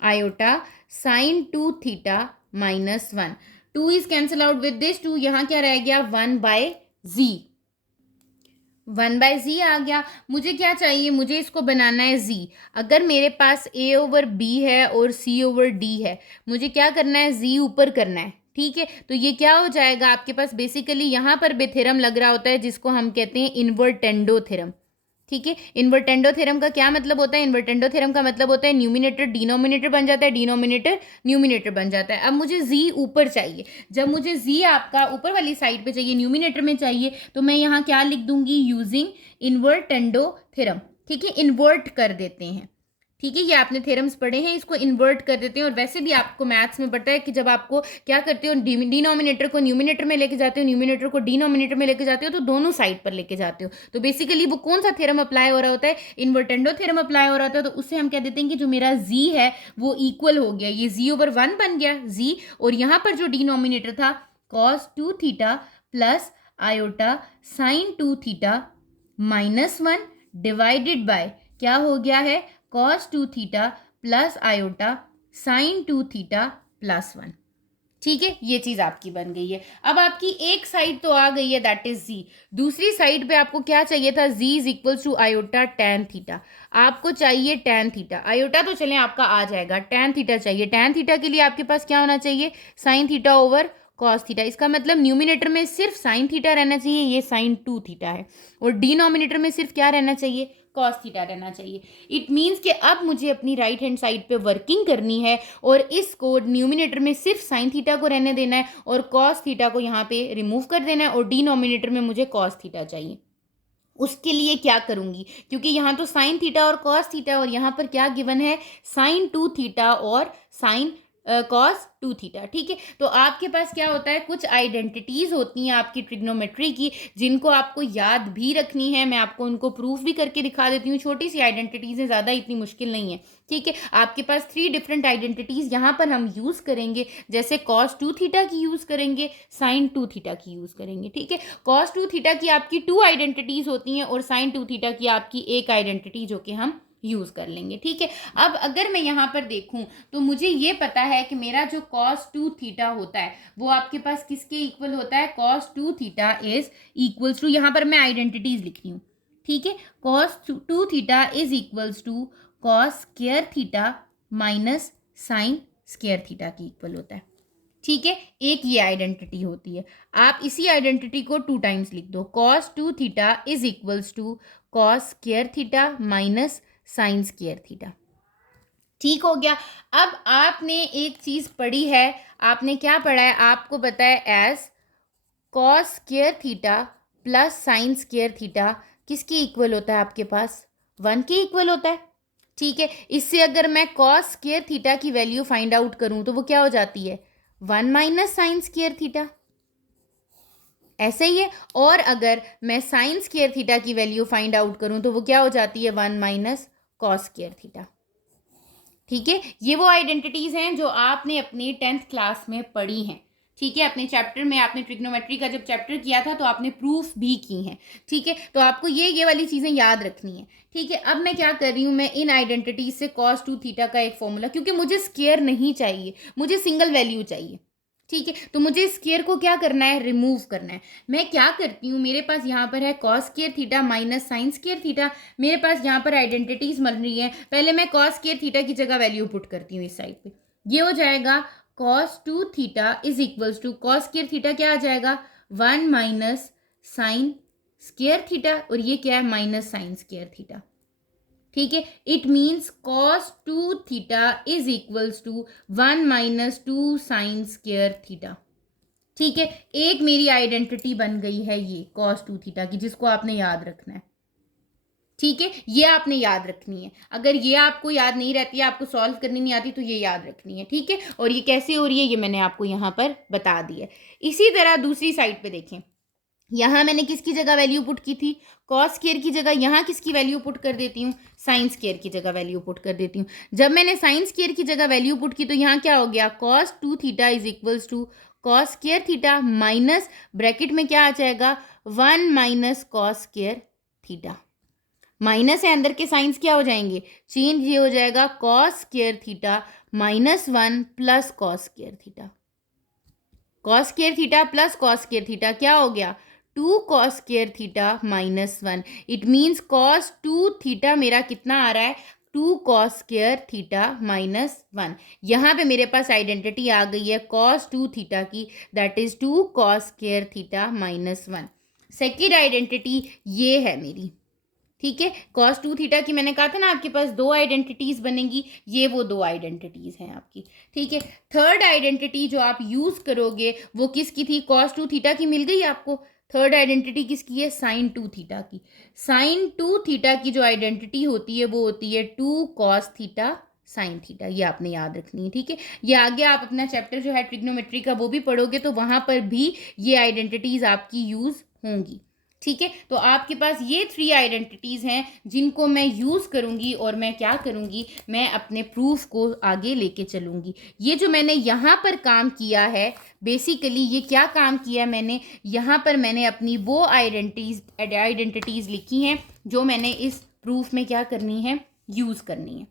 Iota sin 2 theta -1, 2 is cancel out with this 2, यहाँ क्या रह गया, 1/z, 1/z आ गया। मुझे क्या चाहिए, मुझे इसको बनाना है z। अगर मेरे पास a/b है और c/d है, मुझे क्या करना है, z ऊपर करना है। ठीक है, तो ये क्या हो जाएगा आपके पास, बेसिकली यहाँ पर भी थ्योरम लग रहा होता है जिसको हम कहते हैं इन्वर्टेंडो थ्योरम। ठीक है, इन्वर्टेंडो थ्योरम का क्या मतलब होता है, इन्वर्टेंडो थ्योरम का मतलब होता है न्यूमिनेटर डिनोमिनेटर बन जाता है, डिनोमिनेटर न्यूमिनेटर बन जाता है। अब मुझे z ऊपर चाहिए, जब मुझे z आपका ऊपर वाली साइड पे चाहिए, न्यूमिनेटर में चाहिए, तो मैं यहाँ क्या लिख दूंगी, यूजिंग इन्वर्टेंडो थ्योरम। ठीक है, इन्वर्ट कर देते हैं। ठीक है, ये आपने थ्योरम्स पढ़े हैं, इसको इन्वर्ट कर देते हैं। और वैसे भी आपको मैथ्स में पता है कि जब आपको क्या करते हो, डिनोमिनेटर को न्यूमिनेटर में लेके जाते हो, न्यूमिनेटर को डिनोमिनेटर में लेके जाते हो, तो दोनों साइड पर लेके जाते हो। तो बेसिकली वो कौन सा थ्योरम अप्लाई हो रहा होता है, इन्वर्टेंडो थ्योरम अप्लाई हो रहा होता है। तो उससे हम कह देते हैं कि जो मेरा z है वो इक्वल हो गया, ये z/1 बन गया z, और यहाँ पर जो डिनोमिनेटर था cos 2 theta plus iota sin 2 theta -1 divided bye क्या हो गया है, cos 2 theta plus iota sin 2 theta +1। ठीक है, ये चीज आपकी बन गई है। अब आपकी एक साइड तो आ गई है, दैट इज z। दूसरी साइड पे आपको क्या चाहिए था, z is equals to iota tan theta. आपको चाहिए tan थीटा, आयोटा तो चलें आपका आ जाएगा, tan थीटा चाहिए। tan थीटा के लिए आपके पास क्या होना चाहिए, sin theta over cos theta. इसका मतलब न्यूमिनेटर में सिर्फ sin थीटा रहना चाहिए, ये sin 2 थीटा है, और डिनोमिनेटर में सिर्फ क्या रहना चाहिए, cos थीटा रहना चाहिए। इट मीन्स कि अब मुझे अपनी राइट हैंड साइड पे वर्किंग करनी है, और इसको न्यूमिनेटर में सिर्फ sin थीटा को रहने देना है, और cos थीटा को यहाँ पे रिमूव कर देना है, और डिनोमिनेटर में मुझे cos थीटा चाहिए। उसके लिए क्या करूंगी, क्योंकि यहाँ तो sin थीटा और cos थीटा, और यहाँ पर क्या गिवन है, sin 2 थीटा और sin cos 2 थीटा। ठीक है, तो आपके पास क्या होता है, कुछ आइडेंटिटीज होती हैं आपकी ट्रिग्नोमेट्री की, जिनको आपको याद भी रखनी है। मैं आपको उनको प्रूफ भी करके दिखा देती हूँ, छोटी सी आइडेंटिटीज हैं, ज़्यादा इतनी मुश्किल नहीं है। ठीक है, आपके पास 3 डिफरेंट आइडेंटिटीज यहाँ पर हम यूज़ करेंगे, जैसे cos 2 थीटा की यूज़ करेंगे, sin 2 थीटा की यूज़ करेंगे। ठीक है, cos 2 थीटा की आपकी 2 आइडेंटिटीज होती हैं, और sin 2 थीटा की आपकी एक आइडेंटिटी जो कि हम यूज़ कर लेंगे। ठीक है, अब अगर मैं यहाँ पर देखूँ तो मुझे ये पता है कि मेरा जो cos 2 थीटा होता है वो आपके पास किसके इक्वल होता है, cos 2 theta is equals to, यहाँ पर मैं आइडेंटिटीज लिख रही हूँ। ठीक है, cos 2 theta is equals to cos square theta minus sin square theta की इक्वल होता है। ठीक है, एक ये आइडेंटिटी होती है। आप इसी आइडेंटिटी को 2 टाइम्स लिख दो, cos 2 theta is equals to cos square theta minus sine square theta. ठीक हो गया। अब आपने एक चीज पढ़ी है, आपने क्या पढ़ा है, आपको पता है as cos square theta plus sine square theta किसके इक्वल होता है आपके पास, 1 के इक्वल होता है। ठीक है, इससे अगर मैं कॉस स्क्वायर थीटा की वैल्यू फाइंड आउट करूं तो वो क्या हो जाती है, 1 माइनस साइन स्क्वायर थीटा, ऐसे ही है। और अगर मैं साइन स्क्वायर थीटा की वैल्यू फाइंड आउट करूं तो वो क्या हो जाती है, 1 माइनस कॉस स्क्वायर थीटा। ठीक है, ये वो आइडेंटिटीज हैं जो आपने अपनी 10th क्लास में पढ़ी हैं। ठीक है, अपने चैप्टर में आपने ट्रिग्नोमेट्री का जब चैप्टर किया था तो आपने प्रूफ भी की हैं। ठीक है, तो आपको ये वाली चीज़ें याद रखनी है। ठीक है, अब मैं क्या कर रही हूँ, मैं इन आइडेंटिटीज से cos 2 थीटा का एक फॉर्मूला, क्योंकि मुझे स्क्वायर नहीं चाहिए, मुझे सिंगल वैल्यू चाहिए। ठीक है, तो मुझे स्क्वायर को क्या करना है, रिमूव करना है। मैं क्या करती हूँ, मेरे पास यहाँ पर है cos square theta minus sine square theta, मेरे पास यहाँ पर आइडेंटिटीज बन रही है। पहले मैं कॉस स्क्वायर थीटा की जगह वैल्यू पुट करती हूँ इस साइड पे, ये हो जाएगा cos 2 theta is equals to cos square theta क्या आ जाएगा, 1 माइनस साइन स्क्वायर थीटा, और ये क्या है, माइनस साइन स्क्वायर थीटा। ठीक है, it means cos 2 theta is equals to 1 minus 2 sine square theta. ठीक है, एक मेरी आइडेंटिटी बन गई है ये कॉस 2 थीटा की, जिसको आपने याद रखना है। ठीक है, ये आपने याद रखनी है। अगर ये आपको याद नहीं रहती है, आपको सॉल्व करनी नहीं आती, तो ये याद रखनी है। ठीक है, और ये कैसे हो रही है ये मैंने आपको यहाँ पर बता दिया। इसी तरह दूसरी साइड पे देखें, यहाँ मैंने किसकी जगह वैल्यू पुट की थी, कॉस स्क्वायर की जगह, यहाँ किसकी वैल्यू पुट कर देती हूँ, साइन स्क्वायर की जगह वैल्यू पुट कर देती हूँ। जब मैंने साइन स्क्वायर की जगह वैल्यू पुट की तो यहाँ क्या हो गया, cos 2 theta is equals to cos square theta minus bracket में क्या आ जाएगा, 1 minus cos square theta. Minus है, अंदर के साइंस क्या हो जाएंगे, चेंज, ये हो जाएगा cos square theta minus 1 plus cos square theta. Cos square theta plus cos square theta क्या हो गया, 2 cos square theta minus 1। It means cos 2 theta मेरा कितना आ रहा है, 2 कॉस स्क्वायर थीटा माइनस 1। यहाँ पे मेरे पास आइडेंटिटी आ गई है कॉस 2 थीटा की, that is 2 cos square theta minus 1। Second identity ये है मेरी। ठीक है, कॉस 2 थीटा की मैंने कहा था ना आपके पास 2 आइडेंटिटीज बनेंगी, ये वो 2 आइडेंटिटीज हैं आपकी। ठीक है, थर्ड आइडेंटिटी जो आप यूज करोगे वो किसकी थी, कॉस 2 थीटा की मिल गई आपको। थर्ड आइडेंटिटी किसकी है, साइन 2 थीटा की। साइन 2 थीटा की जो आइडेंटिटी होती है वो होती है 2 कॉस थीटा साइन थीटा, ये आपने याद रखनी है। ठीक है, ये आगे आप अपना चैप्टर जो है ट्रिग्नोमेट्री का वो भी पढ़ोगे तो वहां पर भी ये आइडेंटिटीज आपकी यूज होंगी। ठीक है, तो आपके पास ये 3 आइडेंटिटीज़ हैं जिनको मैं यूज़ करूँगी, और मैं क्या करूँगी, मैं अपने प्रूफ को आगे लेके चलूँगी। ये जो मैंने यहाँ पर काम किया है, बेसिकली ये क्या काम किया मैंने, यहाँ पर मैंने अपनी वो आइडेंटिटीज़ लिखी हैं जो मैंने इस प्रूफ में क्या करनी है, यूज़ करनी है।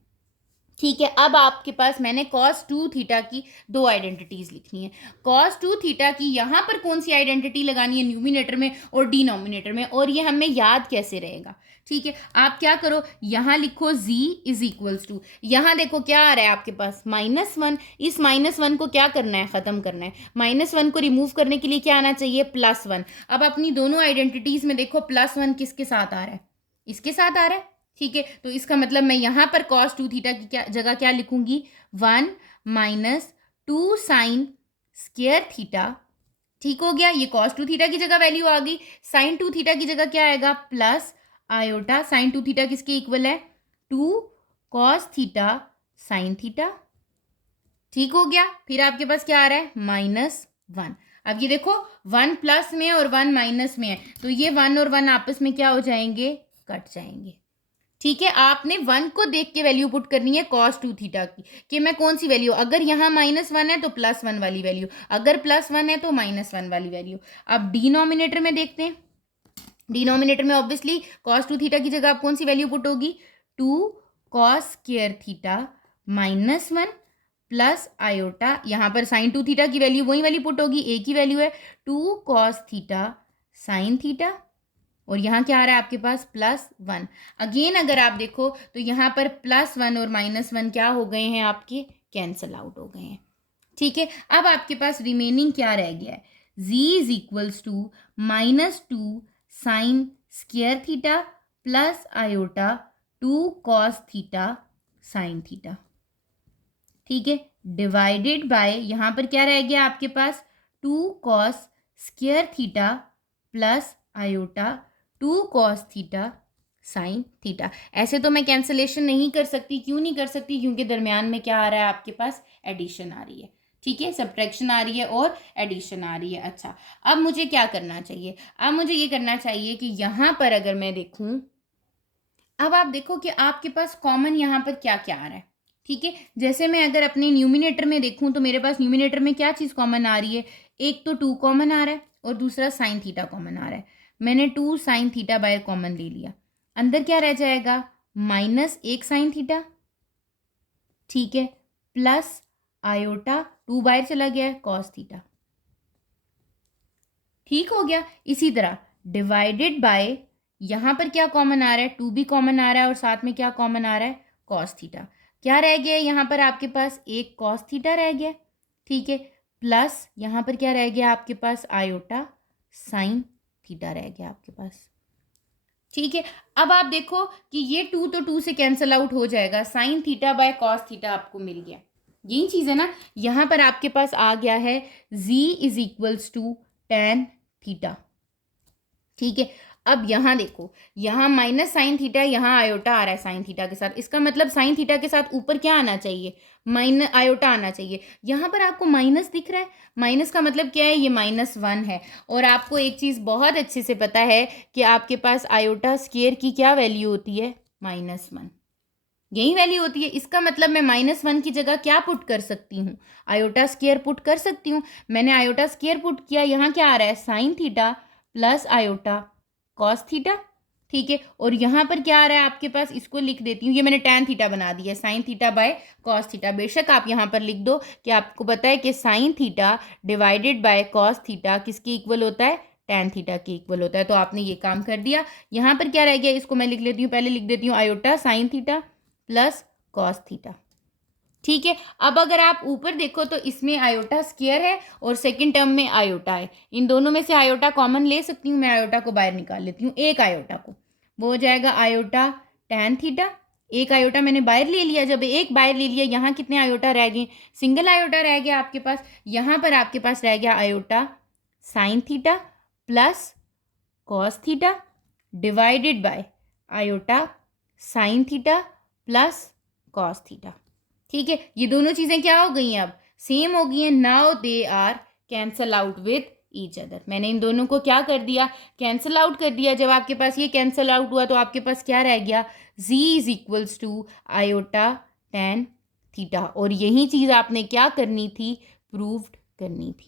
ठीक है, अब आपके पास मैंने cos 2 थीटा की 2 आइडेंटिटीज लिखनी है। cos 2 थीटा की यहाँ पर कौन सी आइडेंटिटी लगानी है, न्यूमिनेटर में और डिनोमिनेटर में, और ये हमें याद कैसे रहेगा। ठीक है, आप क्या करो, यहाँ लिखो z इज इक्वल्स टू, यहाँ देखो क्या आ रहा है आपके पास, -1। इस -1 को क्या करना है, ख़त्म करना है। -1 को रिमूव करने के लिए क्या आना चाहिए, +1। अब अपनी दोनों आइडेंटिटीज़ में देखो +1 किसके साथ आ रहा है, इसके साथ आ रहा है। ठीक है, तो इसका मतलब मैं यहाँ पर cos 2 थीटा की जगह क्या लिखूंगी, 1 माइनस 2 साइन स्क्वायर थीटा। ठीक हो गया, ये cos 2 थीटा की जगह वैल्यू आ गई। साइन 2 थीटा की जगह क्या आएगा, प्लस आयोटा। साइन 2 थीटा किसके इक्वल है, 2 cos थीटा साइन थीटा। ठीक हो गया, फिर आपके पास क्या आ रहा है, -1। अब ये देखो 1 प्लस में और 1 माइनस में है, तो ये 1 और 1 आपस में क्या हो जाएंगे, कट जाएंगे। ठीक है, आपने 1 को देख के वैल्यू पुट करनी है cos 2 थीटा की, कि मैं कौन सी वैल्यू, अगर यहाँ -1 है तो +1 वाली वैल्यू, अगर +1 है तो -1 वाली वैल्यू। अब डिनोमिनेटर में देखते हैं, डिनोमिनेटर में ऑब्वियसली cos 2 थीटा की जगह आप कौन सी वैल्यू पुट होगी, 2 cos square theta -1 plus iota, यहाँ पर साइन 2 थीटा की वैल्यू वही वाली पुट होगी, एक ही वैल्यू है, 2 cos थीटा साइन थीटा, और यहाँ क्या आ रहा है आपके पास, +1। अगेन अगर आप देखो तो यहाँ पर +1 और -1 क्या हो गए हैं आपके, कैंसल आउट हो गए हैं। ठीक है, अब आपके पास रिमेनिंग क्या रह गया है, z is equals to -2 sine square theta plus iota 2 cos theta sine theta. ठीक है, डिवाइडेड बाय यहाँ पर क्या रह गया आपके पास 2 cos square theta plus iota 2 cos theta sine theta. ऐसे तो मैं कैंसलेशन नहीं कर सकती, क्यों नहीं कर सकती, क्योंकि दरमियान में क्या आ रहा है आपके पास, एडिशन आ रही है। ठीक है, सब्ट्रैक्शन आ रही है और एडिशन आ रही है। अच्छा, अब मुझे क्या करना चाहिए, अब मुझे ये करना चाहिए कि यहाँ पर अगर मैं देखूँ, अब आप देखो कि आपके पास कॉमन यहाँ पर क्या क्या आ रहा है। ठीक है, जैसे मैं अगर अपने न्यूमिनेटर में देखूँ तो मेरे पास न्यूमिनेटर में क्या चीज़ कॉमन आ रही है, एक तो 2 कॉमन आ रहा है और दूसरा साइन थीटा कॉमन आ रहा है। मैंने 2 साइन थीटा बाय कॉमन ले लिया, अंदर क्या रह जाएगा, -1 साइन थीटा। ठीक है, प्लस आयोटा 2 बाहर चला गया है कॉस थीटा। ठीक हो गया। इसी तरह डिवाइडेड बाय, यहाँ पर क्या कॉमन आ रहा है, 2 भी कॉमन आ रहा है और साथ में क्या कॉमन आ रहा है, कॉस थीटा। क्या रह गया यहाँ पर आपके पास, एक कॉस थीटा रह गया। ठीक है, प्लस यहाँ पर क्या रह गया आपके पास, आयोटा साइन थीटा रह गया आपके पास। ठीक है, अब आप देखो कि ये 2 तो 2 से कैंसिल आउट हो जाएगा, sine theta by cos theta आपको मिल गया। यही चीज़ है ना, यहाँ पर आपके पास आ गया है z is equals to tan theta. ठीक है, अब यहाँ देखो, यहाँ माइनस साइन थीटा, यहाँ आयोटा आ रहा है साइन थीटा के साथ, इसका मतलब साइन थीटा के साथ ऊपर क्या आना चाहिए, माइनस आयोटा आना चाहिए। यहाँ पर आपको माइनस दिख रहा है, माइनस का मतलब क्या है, ये -1 है। और आपको एक चीज़ बहुत अच्छे से पता है कि आपके पास आयोटा स्क्वायर की क्या वैल्यू होती है, -1, यही वैल्यू होती है। इसका मतलब मैं -1 की जगह क्या पुट कर सकती हूँ, आयोटा स्क्वायर पुट कर सकती हूँ। मैंने आयोटा स्क्वायर पुट किया, यहाँ क्या आ रहा है, sine theta plus iota cos theta. ठीक है, और यहाँ पर क्या आ रहा है आपके पास, इसको लिख देती हूँ, ये मैंने tan थीटा बना दिया, sine theta by cos theta. बेशक आप यहाँ पर लिख दो कि आपको पता है कि sine theta divided by cos theta किसके इक्वल होता है, tan थीटा के इक्वल होता है। तो आपने ये काम कर दिया। यहाँ पर क्या रह गया, इसको मैं लिख लेती हूँ, पहले लिख देती हूँ iota sine theta plus cos theta. ठीक है, अब अगर आप ऊपर देखो तो इसमें आयोटा स्क्वायर है और सेकंड टर्म में आयोटा है, इन दोनों में से आयोटा कॉमन ले सकती हूँ, मैं आयोटा को बाहर निकाल लेती हूँ, एक आयोटा को, वो हो जाएगा आयोटा tan थीटा। एक आयोटा मैंने बाहर ले लिया, जब एक बाहर ले लिया, यहाँ कितने आयोटा रह गए, सिंगल आयोटा रह गया आपके पास। यहाँ पर आपके पास रह गया iota sine theta plus cos theta divided by iota sine theta plus cos theta. ठीक है, ये दोनों चीज़ें क्या हो गई हैं, अब सेम हो गई हैं। Now they are cancel out with each other. मैंने इन दोनों को क्या कर दिया, कैंसल आउट कर दिया। जब आपके पास ये कैंसल आउट हुआ तो आपके पास क्या रह गया, z is equals to iota tan theta. और यही चीज़ आपने क्या करनी थी, प्रूव्ड करनी थी।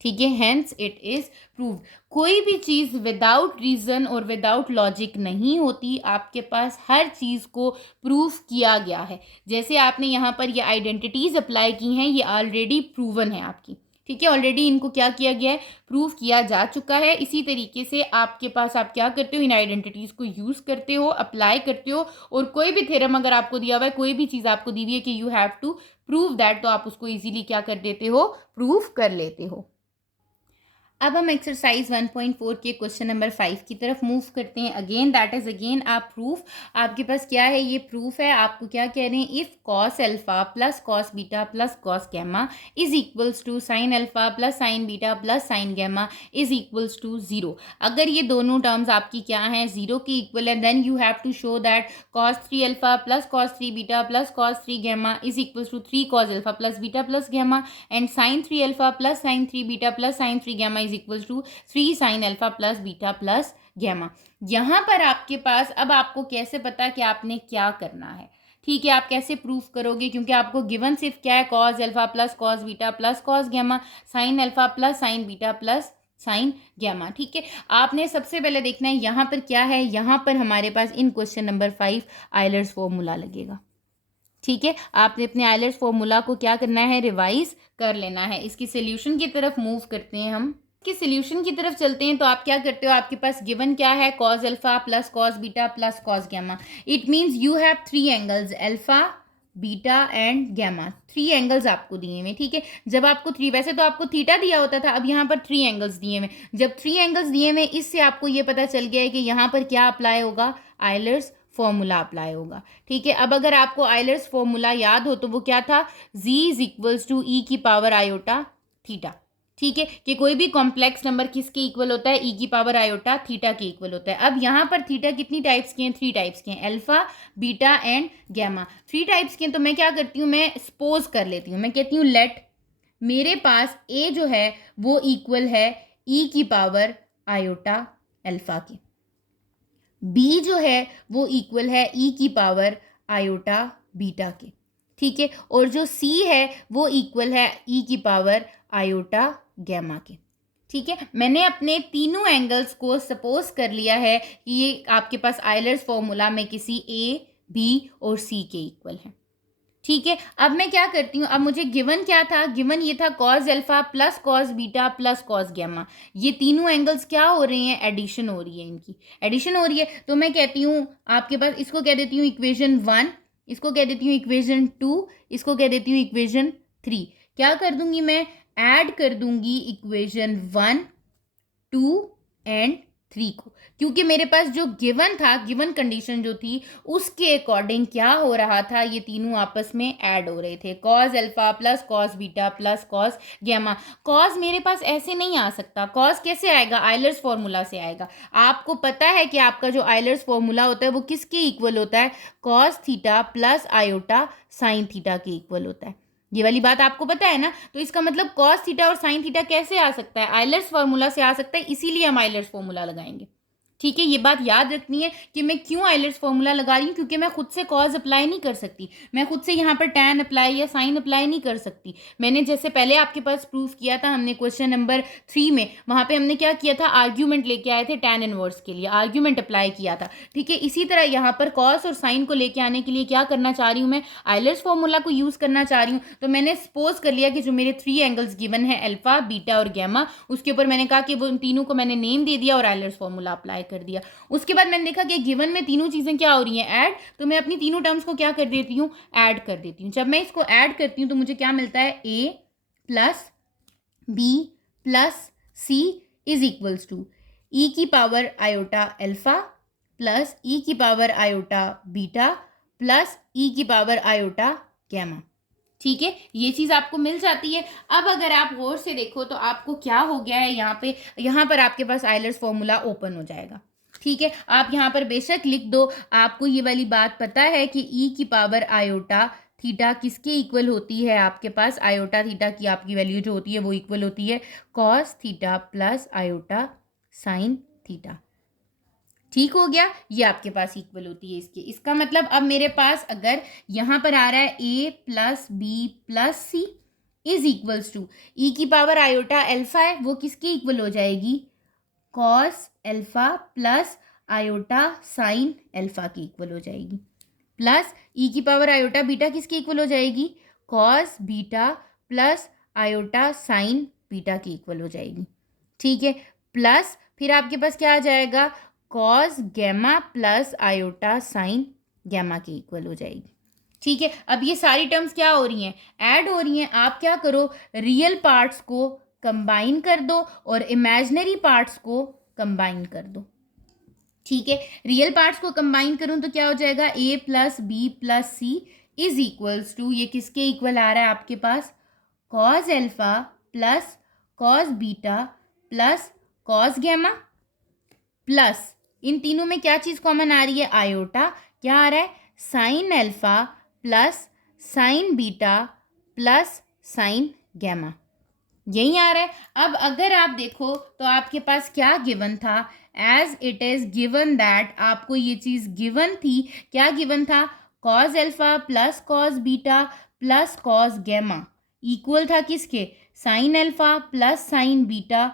ठीक है, हेंस इट इज प्रूव्ड। कोई भी चीज़ विदाउट रीज़न और विदाउट लॉजिक नहीं होती, आपके पास हर चीज़ को प्रूव किया गया है। जैसे आपने यहाँ पर ये आइडेंटिटीज़ अप्लाई की हैं, ये ऑलरेडी प्रूवन है आपकी। ठीक है, ऑलरेडी इनको क्या किया गया है, प्रूव किया जा चुका है। इसी तरीके से आपके पास आप क्या करते हो, इन आइडेंटिटीज़ को यूज़ करते हो, अप्लाई करते हो। और कोई भी थ्योरम अगर आपको दिया हुआ है, कोई भी चीज़ आपको दी हुई है कि you have to prove that, तो आप उसको ईजिली क्या कर देते हो, प्रूव कर लेते हो। अब हम एक्सरसाइज 1.4 के क्वेश्चन नंबर 5 की तरफ मूव करते हैं। अगेन दैट इज अगेन आप प्रूफ। आपके पास क्या है, ये प्रूफ है। आपको क्या कह रहे हैं, if cos alpha plus cos beta plus cos gamma is equals to sine alpha plus sine beta plus sine gamma is equals to 0। अगर ये दोनों टर्म्स आपकी क्या हैं, 0 की इक्वल है, then you have to show that cos 3 alpha plus cos 3 beta plus cos 3 gamma is equals to 3 cos alpha plus beta plus gamma and sine 3 alpha plus sine 3 beta plus sine 3 gamma is equals to 3 sine alpha plus beta plus gamma. यहाँ पर आपके पास, अब आपको कैसे पता कि आपने क्या करना है। ठीक है, आप कैसे प्रूफ करोगे, क्योंकि आपको गिवन सिर्फ क्या है, cos alpha plus cos beta plus cos gamma, sine alpha plus sine beta plus sine gamma. ठीक है, आपने सबसे पहले देखना है यहाँ पर क्या है। यहाँ पर हमारे पास इन क्वेश्चन नंबर 5 आइलर्स फॉर्मूला लगेगा। ठीक है, आपने अपने आइलर्स फॉर्मूला को क्या करना है, रिवाइज कर लेना है। इसकी सोल्यूशन की तरफ मूव करते हैं हम। कि सोल्यूशन की तरफ चलते हैं तो आप क्या करते हो, आपके पास गिवन क्या है, cos alpha plus cos beta plus cos gamma. It means you have 3 angles, alpha beta and gamma, 3 angles आपको दिए हुए, ठीक है। जब आपको 3, वैसे तो आपको थीटा दिया होता था, अब यहाँ पर 3 एंगल्स दिए हुए। जब 3 एंगल्स दिए हुए, इससे आपको ये पता चल गया है कि यहाँ पर क्या अप्लाई होगा, आयलर्स फॉर्मूला अप्लाई होगा, ठीक है। अब अगर आपको आयलर्स फॉर्मूला याद हो तो वो क्या था, z is equals to e की पावर आयोटा थीटा, ठीक है, कि कोई भी कॉम्प्लेक्स नंबर किसके इक्वल होता है, ई की पावर आयोटा थीटा के इक्वल होता है। अब यहाँ पर थीटा कितनी टाइप्स के हैं, 3 टाइप्स के हैं, alpha, beta and gamma, 3 types के हैं। तो मैं क्या करती हूँ, मैं सपोज कर लेती हूँ, मैं कहती हूँ लेट मेरे पास ए जो है वो इक्वल है ई की पावर आयोटा अल्फा के, बी जो है वो इक्वल है ई की पावर आयोटा बीटा के, ठीक है, और जो सी है वो इक्वल है ई की पावर आयोटा गैमा के, ठीक है। मैंने अपने तीनों एंगल्स को सपोज कर लिया है कि ये आपके पास आयलर्स फॉर्मूला में किसी ए, बी और सी के इक्वल है, ठीक है। अब मैं क्या करती हूँ, अब मुझे गिवन क्या था, गिवन ये था cos alpha plus cos beta plus cos gamma, ये तीनों एंगल्स क्या हो रहे हैं, एडिशन हो रही है, इनकी एडिशन हो रही है। तो मैं कहती हूँ आपके पास, इसको कह देती हूँ इक्वेशन 1, इसको कह देती हूँ इक्वेशन 2, इसको कह देती हूँ इक्वेशन 3। क्या कर दूंगी, मैं ऐड कर दूंगी इक्वेशन 1, 2 एंड 3 को, क्योंकि मेरे पास जो गिवन था, गिवन कंडीशन जो थी उसके अकॉर्डिंग क्या हो रहा था, ये तीनों आपस में ऐड हो रहे थे, cos alpha plus cos beta plus cos gamma. Cause मेरे पास ऐसे नहीं आ सकता, कॉस कैसे आएगा, आयलर्स फॉर्मूला से आएगा। आपको पता है कि आपका जो आयलर्स फॉर्मूला होता है वो किसके इक्वल होता है, cos theta plus iota sine theta के इक्वल होता है, ये वाली बात आपको पता है ना। तो इसका मतलब कॉस थीटा और साइन थीटा कैसे आ सकता है, आयलर्स फॉर्मूला से आ सकता है, इसीलिए हम आयलर्स फॉर्मूला लगाएंगे, ठीक है। ये बात याद रखनी है कि मैं क्यों आयलर्स फॉर्मूला लगा रही हूँ, क्योंकि मैं खुद से कॉज अप्लाई नहीं कर सकती, मैं खुद से यहाँ पर टैन अप्लाई या साइन अप्लाई नहीं कर सकती। मैंने जैसे पहले आपके पास प्रूफ किया था, हमने क्वेश्चन नंबर 3 में, वहाँ पे हमने क्या किया था, आर्ग्यूमेंट लेके आए थे टैन इनवर्स के लिए, आर्ग्यूमेंट अप्लाई किया था, ठीक है। इसी तरह यहाँ पर कॉस और साइन को लेके आने के लिए क्या करना चाह रही हूँ, मैं आयलर्स फॉर्मूला को यूज़ करना चाह रही हूँ। तो मैंने सपोज कर लिया कि जो मेरे 3 एंगल्स गिवन है, अल्फा, बीटा और गैमा, उसके ऊपर मैंने कहा कि वो तीनों को मैंने नेम दे दिया और आयलर्स फॉर्मूला अप्लाई कर दिया। उसके बाद मैंने देखा कि गिवन में तीनों चीज़ें क्या हो रही हैं, ऐड, तो मैं अपनी तीनों टर्म्स को क्या कर देती हूँ, ऐड कर देती हूँ। जब मैं इसको ऐड करती हूँ तो मुझे क्या मिलता है, a plus b plus c is equals to e की power iota alpha plus e की power iota beta plus e की पावर आयोटा गैमा, ठीक है। ये चीज़ आपको मिल जाती है। अब अगर आप गौर से देखो तो आपको क्या हो गया है, यहाँ पर आपके पास आयलर्स फॉर्मूला ओपन हो जाएगा, ठीक है। आप यहाँ पर बेशक लिख दो, आपको ये वाली बात पता है कि ई की पावर आयोटा थीटा किसके इक्वल होती है, आपके पास आयोटा थीटा की आपकी वैल्यू जो होती है वो इक्वल होती है cos theta plus iota sign theta, ठीक हो गया। ये आपके पास इक्वल होती है इसके, इसका मतलब अब मेरे पास अगर यहाँ पर आ रहा है a plus b plus c is equals to e की पावर आयोटा अल्फा है, वो किसकी इक्वल हो जाएगी, cos alpha plus iota sine alpha की इक्वल हो जाएगी, प्लस ई की पावर आयोटा बीटा किसकी इक्वल हो जाएगी, cos beta plus iota sign beta की इक्वल हो जाएगी, ठीक है। प्लस फिर आपके पास क्या आ जाएगा, cos gamma plus iota sine gamma के इक्वल हो जाएगी, ठीक है। अब ये सारी टर्म्स क्या हो रही हैं, ऐड हो रही हैं। आप क्या करो, रियल पार्ट्स को कंबाइन कर दो और इमेजिनरी पार्ट्स को कंबाइन कर दो, ठीक है। रियल पार्ट्स को कंबाइन करूं तो क्या हो जाएगा, a plus b plus c is equals to, ये किसके इक्वल आ रहा है आपके पास, cos alpha plus cos beta plus cos gamma, plus इन तीनों में क्या चीज़ कॉमन आ रही है, आयोटा, क्या आ रहा है, sine alpha plus sine beta plus sine gamma, यही आ रहा है। अब अगर आप देखो तो आपके पास क्या गिवन था, as it is given that, आपको ये चीज़ गिवन थी, क्या गिवन था, cos alpha plus cos beta plus cos gamma equal था किसके, sine alpha plus sine beta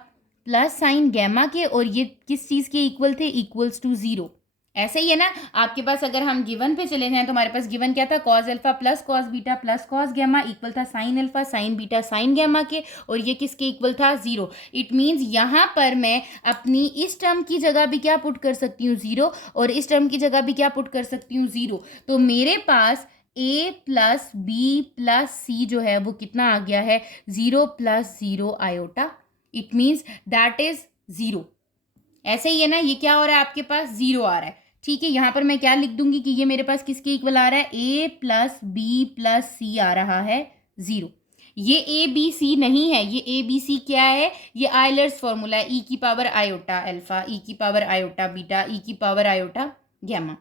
plus sine gamma के, और ये किस चीज़ के इक्वल थे, इक्वल्स टू 0। ऐसे ही है ना, आपके पास अगर हम गिवन पे चले जाएं तो हमारे पास गिवन क्या था, cos alpha plus cos beta plus cos gamma equal था sine alpha sine beta sine gamma के, और ये किसके इक्वल था, 0। इट मीन्स यहाँ पर मैं अपनी इस टर्म की जगह भी क्या पुट कर सकती हूँ, 0, और इस टर्म की जगह भी क्या पुट कर सकती हूँ, 0। तो मेरे पास ए प्लस बी प्लस सी जो है वो कितना आ गया है, 0 plus 0 iota, it means that is 0। ऐसे ही है ना, ये क्या हो रहा है आपके पास, 0 आ रहा है। ठीक है, यहाँ पर मैं क्या लिख दूंगी कि ये मेरे पास किसके इक्वल आ रहा है, ए प्लस बी प्लस सी आ रहा है 0। ये ए बी सी नहीं है, ये ए बी सी क्या है, ये आयलर्स फॉर्मूला है, ई की पावर आयोटा अल्फा, ई की पावर आयोटा बीटा, ई की पावर आयोटा गैमा।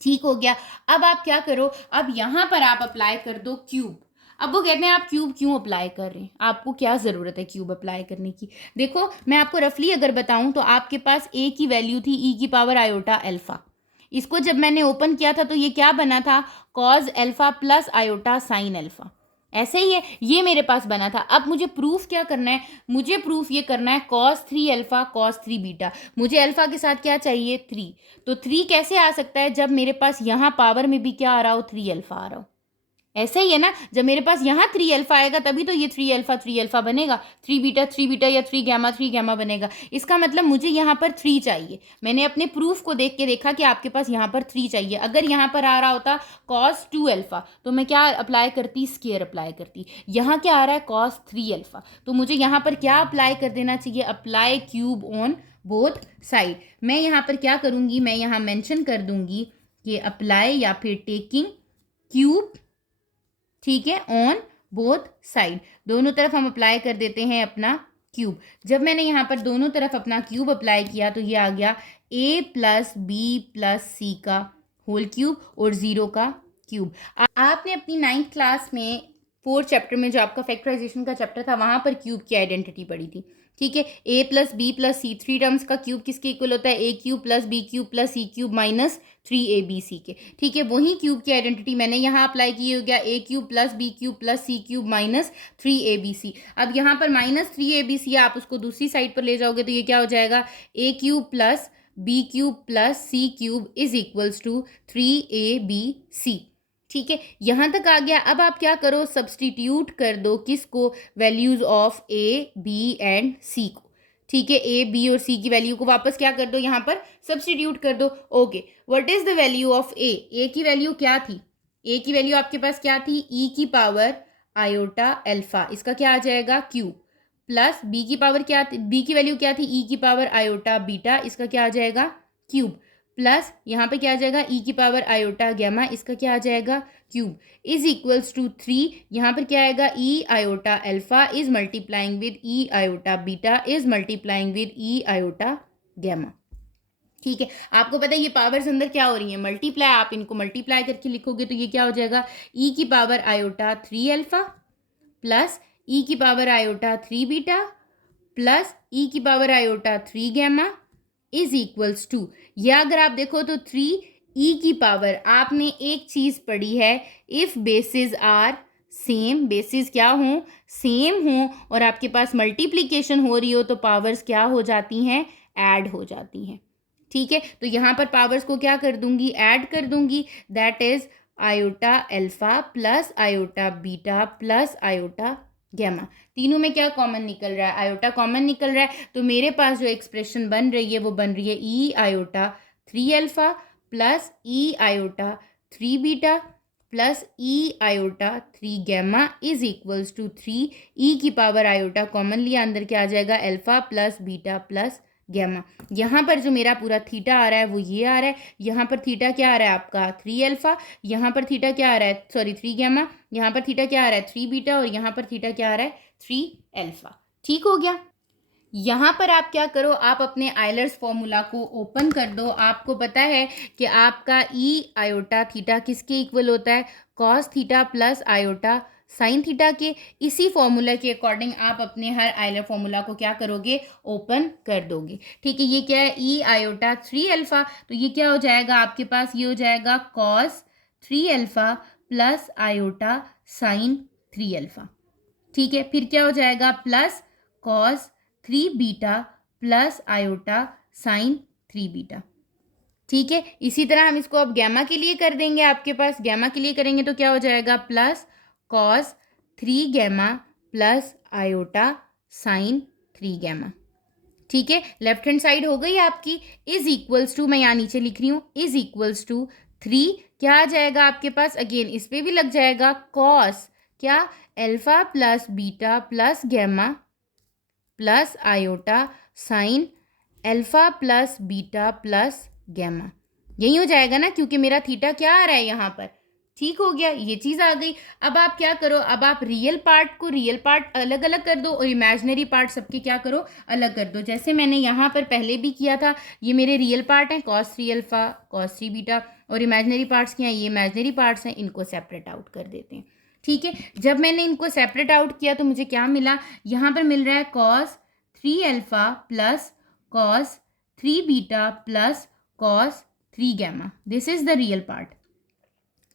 ठीक हो गया। अब आप क्या करो, अब यहां पर आप अप्लाई कर दो क्यूब। अब वो कहते हैं आप क्यूब क्यों अप्लाई कर रहे हैं, आपको क्या ज़रूरत है क्यूब अप्लाई करने की। देखो मैं आपको रफली अगर बताऊं तो आपके पास ए की वैल्यू थी ई की पावर आयोटा अल्फा। इसको जब मैंने ओपन किया था तो ये क्या बना था, cause alpha plus iota sine alpha. ऐसे ही है, ये मेरे पास बना था। अब मुझे प्रूफ क्या करना है, मुझे प्रूफ ये करना है कॉस 3 अल्फा कॉस 3 बीटा। मुझे अल्फा के साथ क्या चाहिए, 3। तो 3 कैसे आ सकता है, जब मेरे पास यहाँ पावर में भी क्या आ रहा हो, 3 अल्फा आ रहा हो। ऐसे ही है ना, जब मेरे पास यहाँ 3 अल्फा आएगा तभी तो ये 3 अल्फा बनेगा, 3 बीटा या 3 गैमा बनेगा। इसका मतलब मुझे यहाँ पर 3 चाहिए। मैंने अपने प्रूफ को देख के देखा कि आपके पास यहाँ पर 3 चाहिए। अगर यहाँ पर आ रहा होता कॉस 2 अल्फा तो मैं क्या अप्लाई करती, स्केयर अप्लाई करती। यहाँ क्या आ रहा है, कॉस 3 अल्फा, तो मुझे यहाँ पर क्या अप्लाई कर देना चाहिए, apply cube on both side. मैं यहाँ पर क्या करूँगी, मैं यहाँ मेंशन कर दूंगी कि अप्लाई या फिर टेकिंग क्यूब, ठीक है, ऑन बोथ साइड, दोनों तरफ हम अप्लाई कर देते हैं अपना क्यूब। जब मैंने यहाँ पर दोनों तरफ अपना क्यूब अप्लाई किया तो ये आ गया ए प्लस बी प्लस सी का होल क्यूब और 0 का क्यूब। आपने अपनी 9th क्लास में 4th चैप्टर में जो आपका फैक्टराइजेशन का चैप्टर था वहाँ पर क्यूब की आइडेंटिटी पढ़ी थी। ठीक है, a plus b plus c, 3 terms का क्यूब किसके इक्वल होता है, a cube plus b cube plus c cube minus 3ab के। ठीक है, वही क्यूब की आइडेंटिटी मैंने यहाँ अप्लाई की, हो गया a cube plus b cube plus c cube minus 3ab। अब यहाँ पर माइनस 3ab आप उसको दूसरी साइड पर ले जाओगे तो ये क्या हो जाएगा, a cube plus b cube plus c cube is equals to 3ab। ठीक है, यहाँ तक आ गया। अब आप क्या करो, सब्सटीट्यूट कर दो किसको, values of a b and c को। ठीक है, ए बी और सी की वैल्यू को वापस क्या कर दो, यहाँ पर सब्सटीट्यूट कर दो। Okay, what is the value of a, a की वैल्यू क्या थी, ए की वैल्यू आपके पास क्या थी, ई की पावर आयोटा अल्फा, इसका क्या आ जाएगा क्यूब, प्लस बी की पावर क्या थी, बी की वैल्यू क्या थी, ई की पावर आयोटा बीटा, इसका क्या आ जाएगा क्यूब, प्लस यहाँ पे क्या आ जाएगा ई की पावर आयोटा गैमा, इसका क्या आ जाएगा क्यूब, इज इक्वल्स टू 3। यहाँ पर क्या आएगा, e iota alpha is multiplying with e iota beta is multiplying with e iota gamma. ठीक है, आपको पता है ये पावर्स अंदर क्या हो रही है, मल्टीप्लाई। आप इनको मल्टीप्लाई करके लिखोगे तो ये क्या हो जाएगा, ई की power iota 3 alpha plus e की power iota 3 beta plus e की power iota 3 gamma is equals to, या अगर आप देखो तो 3 ई की पावर, आपने एक चीज़ पढ़ी है, if bases are same, bases क्या हो, सेम हो, और आपके पास मल्टीप्लिकेशन हो रही हो तो पावर्स क्या हो जाती हैं, ऐड हो जाती हैं। ठीक है, तो यहाँ पर पावर्स को क्या कर दूंगी, ऐड कर दूंगी, that is iota alpha plus iota beta plus iota gamma. तीनों में क्या कॉमन निकल रहा है, आयोटा कॉमन निकल रहा है, तो मेरे पास जो एक्सप्रेशन बन रही है वो बन रही है e iota 3 alpha plus e iota 3 beta plus e iota 3 gamma is equals to 3 e की पावर आयोटा कॉमन लिया, अंदर क्या आ जाएगा, alpha plus beta plus gamma. यहाँ पर जो मेरा पूरा थीटा आ रहा है वो ये आ रहा है, यहाँ पर थीटा क्या आ रहा है आपका 3 अल्फा, यहाँ पर थीटा क्या आ रहा है, सॉरी 3 गैमा, यहाँ पर थीटा क्या आ रहा है 3 बीटा, और यहाँ पर थीटा क्या आ रहा है 3 अल्फा। ठीक हो गया। यहाँ पर आप क्या करो, आप अपने आयलर्स फॉर्मूला को ओपन कर दो। आपको पता है कि आपका ई आयोटा थीटा किसके इक्वल होता है, cos theta plus iota sine theta के। इसी फॉर्मूला के अकॉर्डिंग आप अपने हर आयलर फॉर्मूला को क्या करोगे, ओपन कर दोगे। ठीक है, ये क्या है, ई आयोटा 3 अल्फा, तो ये क्या हो जाएगा आपके पास, ये हो जाएगा cos 3 alpha plus iota sine 3 alpha. ठीक है, फिर क्या हो जाएगा, plus cos 3 beta plus iota sine 3 beta. ठीक है, इसी तरह हम इसको अब गैमा के लिए कर देंगे। आपके पास गैमा के लिए करेंगे तो क्या हो जाएगा, plus cos 3 gamma plus iota sine 3 gamma. ठीक है, लेफ्ट हैंड साइड हो गई आपकी, इज इक्वल्स टू, मैं यहाँ नीचे लिख रही हूँ, इज इक्वल्स टू 3 क्या आ जाएगा आपके पास, अगेन इस पे भी लग जाएगा कॉस क्या, alpha plus beta plus gamma plus iota sine alpha plus beta plus gamma. यही हो जाएगा ना, क्योंकि मेरा थीटा क्या आ रहा है यहाँ पर, ठीक हो गया, ये चीज़ आ गई। अब आप क्या करो, अब आप रियल पार्ट को रियल पार्ट अलग अलग कर दो और इमेजिनरी पार्ट सबके क्या करो, अलग कर दो, जैसे मैंने यहाँ पर पहले भी किया था। ये मेरे रियल पार्ट हैं कॉस 3 अल्फा कॉस 3 बीटा, और इमेजिनरी पार्ट्स क्या हैं, ये इमेजिनरी पार्ट्स हैं, इनको सेपरेट आउट कर देते हैं। ठीक है, जब मैंने इनको सेपरेट आउट किया तो मुझे क्या मिला, यहाँ पर मिल रहा है cos 3 alpha plus cos 3 beta plus cos 3 gamma, this is the real part.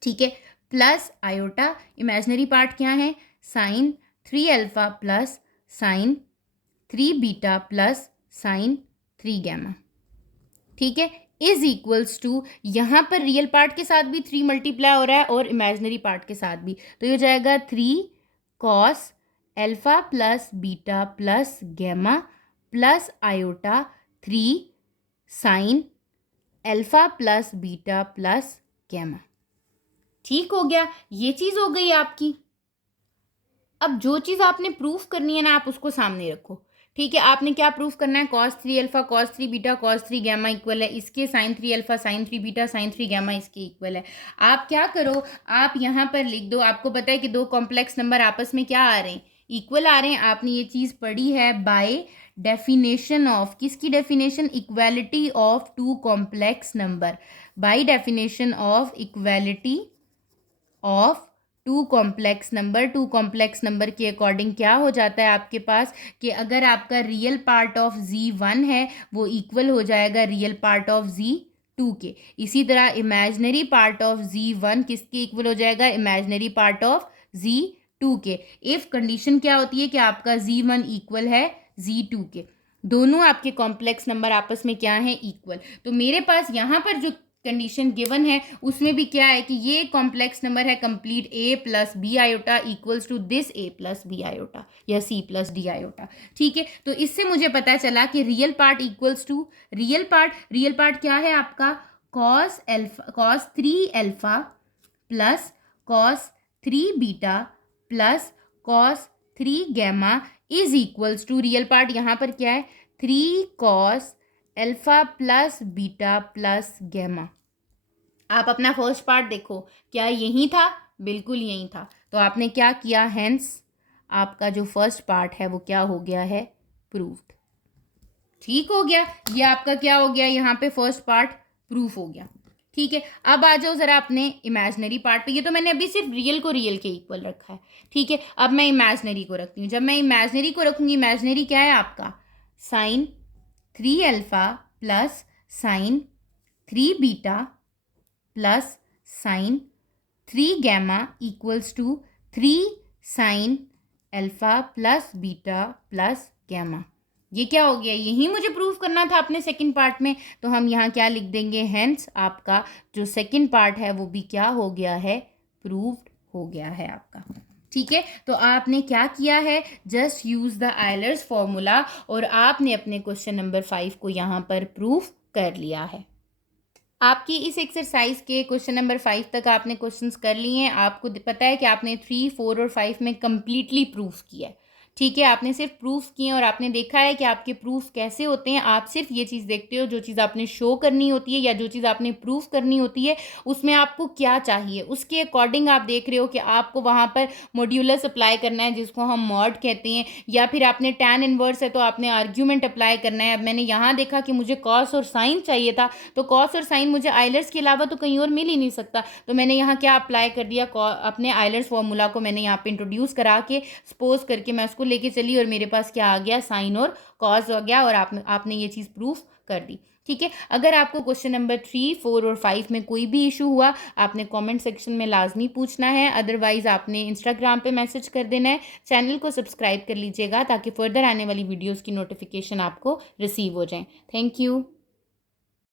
ठीक है, प्लस आयोटा इमेजिनरी पार्ट क्या है, sine 3 alpha plus sine 3 beta plus sine 3 gamma. ठीक है, इज इक्वल्स टू, यहाँ पर रियल पार्ट के साथ भी 3 मल्टीप्लाई हो रहा है और इमेजिनरी पार्ट के साथ भी, तो ये हो जाएगा 3 cos alpha plus beta plus gamma plus iota 3 sine alpha plus beta plus gamma. ठीक हो गया, ये चीज़ हो गई आपकी। अब जो चीज़ आपने प्रूफ करनी है ना, आप उसको सामने रखो। ठीक है, आपने क्या प्रूफ करना है, cos 3 alpha cos 3 beta cos 3 gamma equal है इसके sine 3 alpha sine 3 beta sine 3 gamma इसके इक्वल है। आप क्या करो, आप यहाँ पर लिख दो, आपको पता है कि दो कॉम्प्लेक्स नंबर आपस में क्या आ रहे हैं, इक्वल आ रहे हैं। आपने ये चीज़ पढ़ी है बाय डेफिनेशन ऑफ, किसकी definition, equality of two complex number, by definition of equality of two complex number. Two complex number के अकॉर्डिंग क्या हो जाता है आपके पास कि अगर आपका रियल पार्ट ऑफ z1 है वो इक्वल हो जाएगा रियल पार्ट ऑफ z2 के। इसी तरह इमेजिनरी पार्ट ऑफ z1 किसके इक्वल हो जाएगा, इमेजिनरी पार्ट ऑफ z2 के। इफ कंडीशन क्या होती है कि आपका z1 इक्वल है z2 के, दोनों आपके कॉम्प्लेक्स नंबर आपस में क्या है, इक्वल। तो मेरे पास यहाँ पर जो कंडीशन गिवन है उसमें भी क्या है कि ये कॉम्प्लेक्स नंबर है complete a plus b iota equals to this a plus b iota या c प्लस डी आयोटा। ठीक है, तो इससे मुझे पता चला कि real part equals to real part क्या है आपका, cos 3 alpha plus cos 3 beta plus cos 3 gamma is equals to, real part यहाँ पर क्या है, 3 cos alpha plus beta plus gamma. आप अपना फर्स्ट पार्ट देखो, क्या यही था, बिल्कुल यही था। तो आपने क्या किया, हेंस आपका जो फर्स्ट पार्ट है वो क्या हो गया है, प्रूव्ड। ठीक हो गया, ये आपका क्या हो गया, यहाँ पे फर्स्ट पार्ट प्रूफ हो गया। ठीक है, अब आ जाओ जरा अपने इमेजिनरी पार्ट पे। ये तो मैंने अभी सिर्फ रियल को रियल के इक्वल रखा है। ठीक है, अब मैं इमेजिनरी को रखती हूँ। जब मैं इमेजिनरी को रखूँगी, इमेजिनरी क्या है आपका, sine 3 alpha plus sine 3 beta plus sine 3 gamma equals to 3 sine alpha plus beta plus gamma. ये क्या हो गया, यही मुझे प्रूफ करना था अपने सेकंड पार्ट में, तो हम यहाँ क्या लिख देंगे, हेंस आपका जो सेकंड पार्ट है वो भी क्या हो गया है, प्रूव्ड हो गया है आपका। ठीक है, तो आपने क्या किया है, just use the Euler's formula और आपने अपने क्वेश्चन नंबर 5 को यहाँ पर प्रूफ कर लिया है। आपकी इस एक्सरसाइज के क्वेश्चन नंबर 5 तक आपने क्वेश्चंस कर लिए हैं। आपको पता है कि आपने 3, 4 और 5 में कम्प्लीटली प्रूफ किया है। ठीक है, आपने सिर्फ प्रूफ किए और आपने देखा है कि आपके प्रूफ कैसे होते हैं। आप सिर्फ ये चीज़ देखते हो, जो चीज़ आपने शो करनी होती है या जो चीज़ आपने प्रूफ करनी होती है उसमें आपको क्या चाहिए, उसके अकॉर्डिंग आप देख रहे हो कि आपको वहाँ पर मॉड्यूलस अप्लाई करना है जिसको हम मॉड कहते हैं, या फिर आपने टैन इनवर्स है तो आपने आर्ग्यूमेंट अप्लाई करना है। अब मैंने यहाँ देखा कि मुझे कॉस और साइन चाहिए था, तो कॉस और साइन मुझे आइलर्स के अलावा तो कहीं और मिल ही नहीं सकता, तो मैंने यहाँ क्या अप्लाई कर दिया, अपने आइलर्स फॉर्मूला को मैंने यहाँ पे इंट्रोड्यूस करा के सपोज करके मैं उसको लेके चली और मेरे पास क्या आ गया, साइन और कॉस आ गया और आपने ये चीज़ प्रूफ कर दी। ठीक है, अगर आपको क्वेश्चन नंबर 3, 4 और 5 में कोई भी इशू हुआ आपने कमेंट सेक्शन में लाजमी पूछना है, अदरवाइज़ आपने इंस्टाग्राम पे मैसेज कर देना है। चैनल को सब्सक्राइब कर लीजिएगा ताकि फर्दर आने वाली वीडियोज़ की नोटिफिकेशन आपको रिसीव हो जाए। Thank you.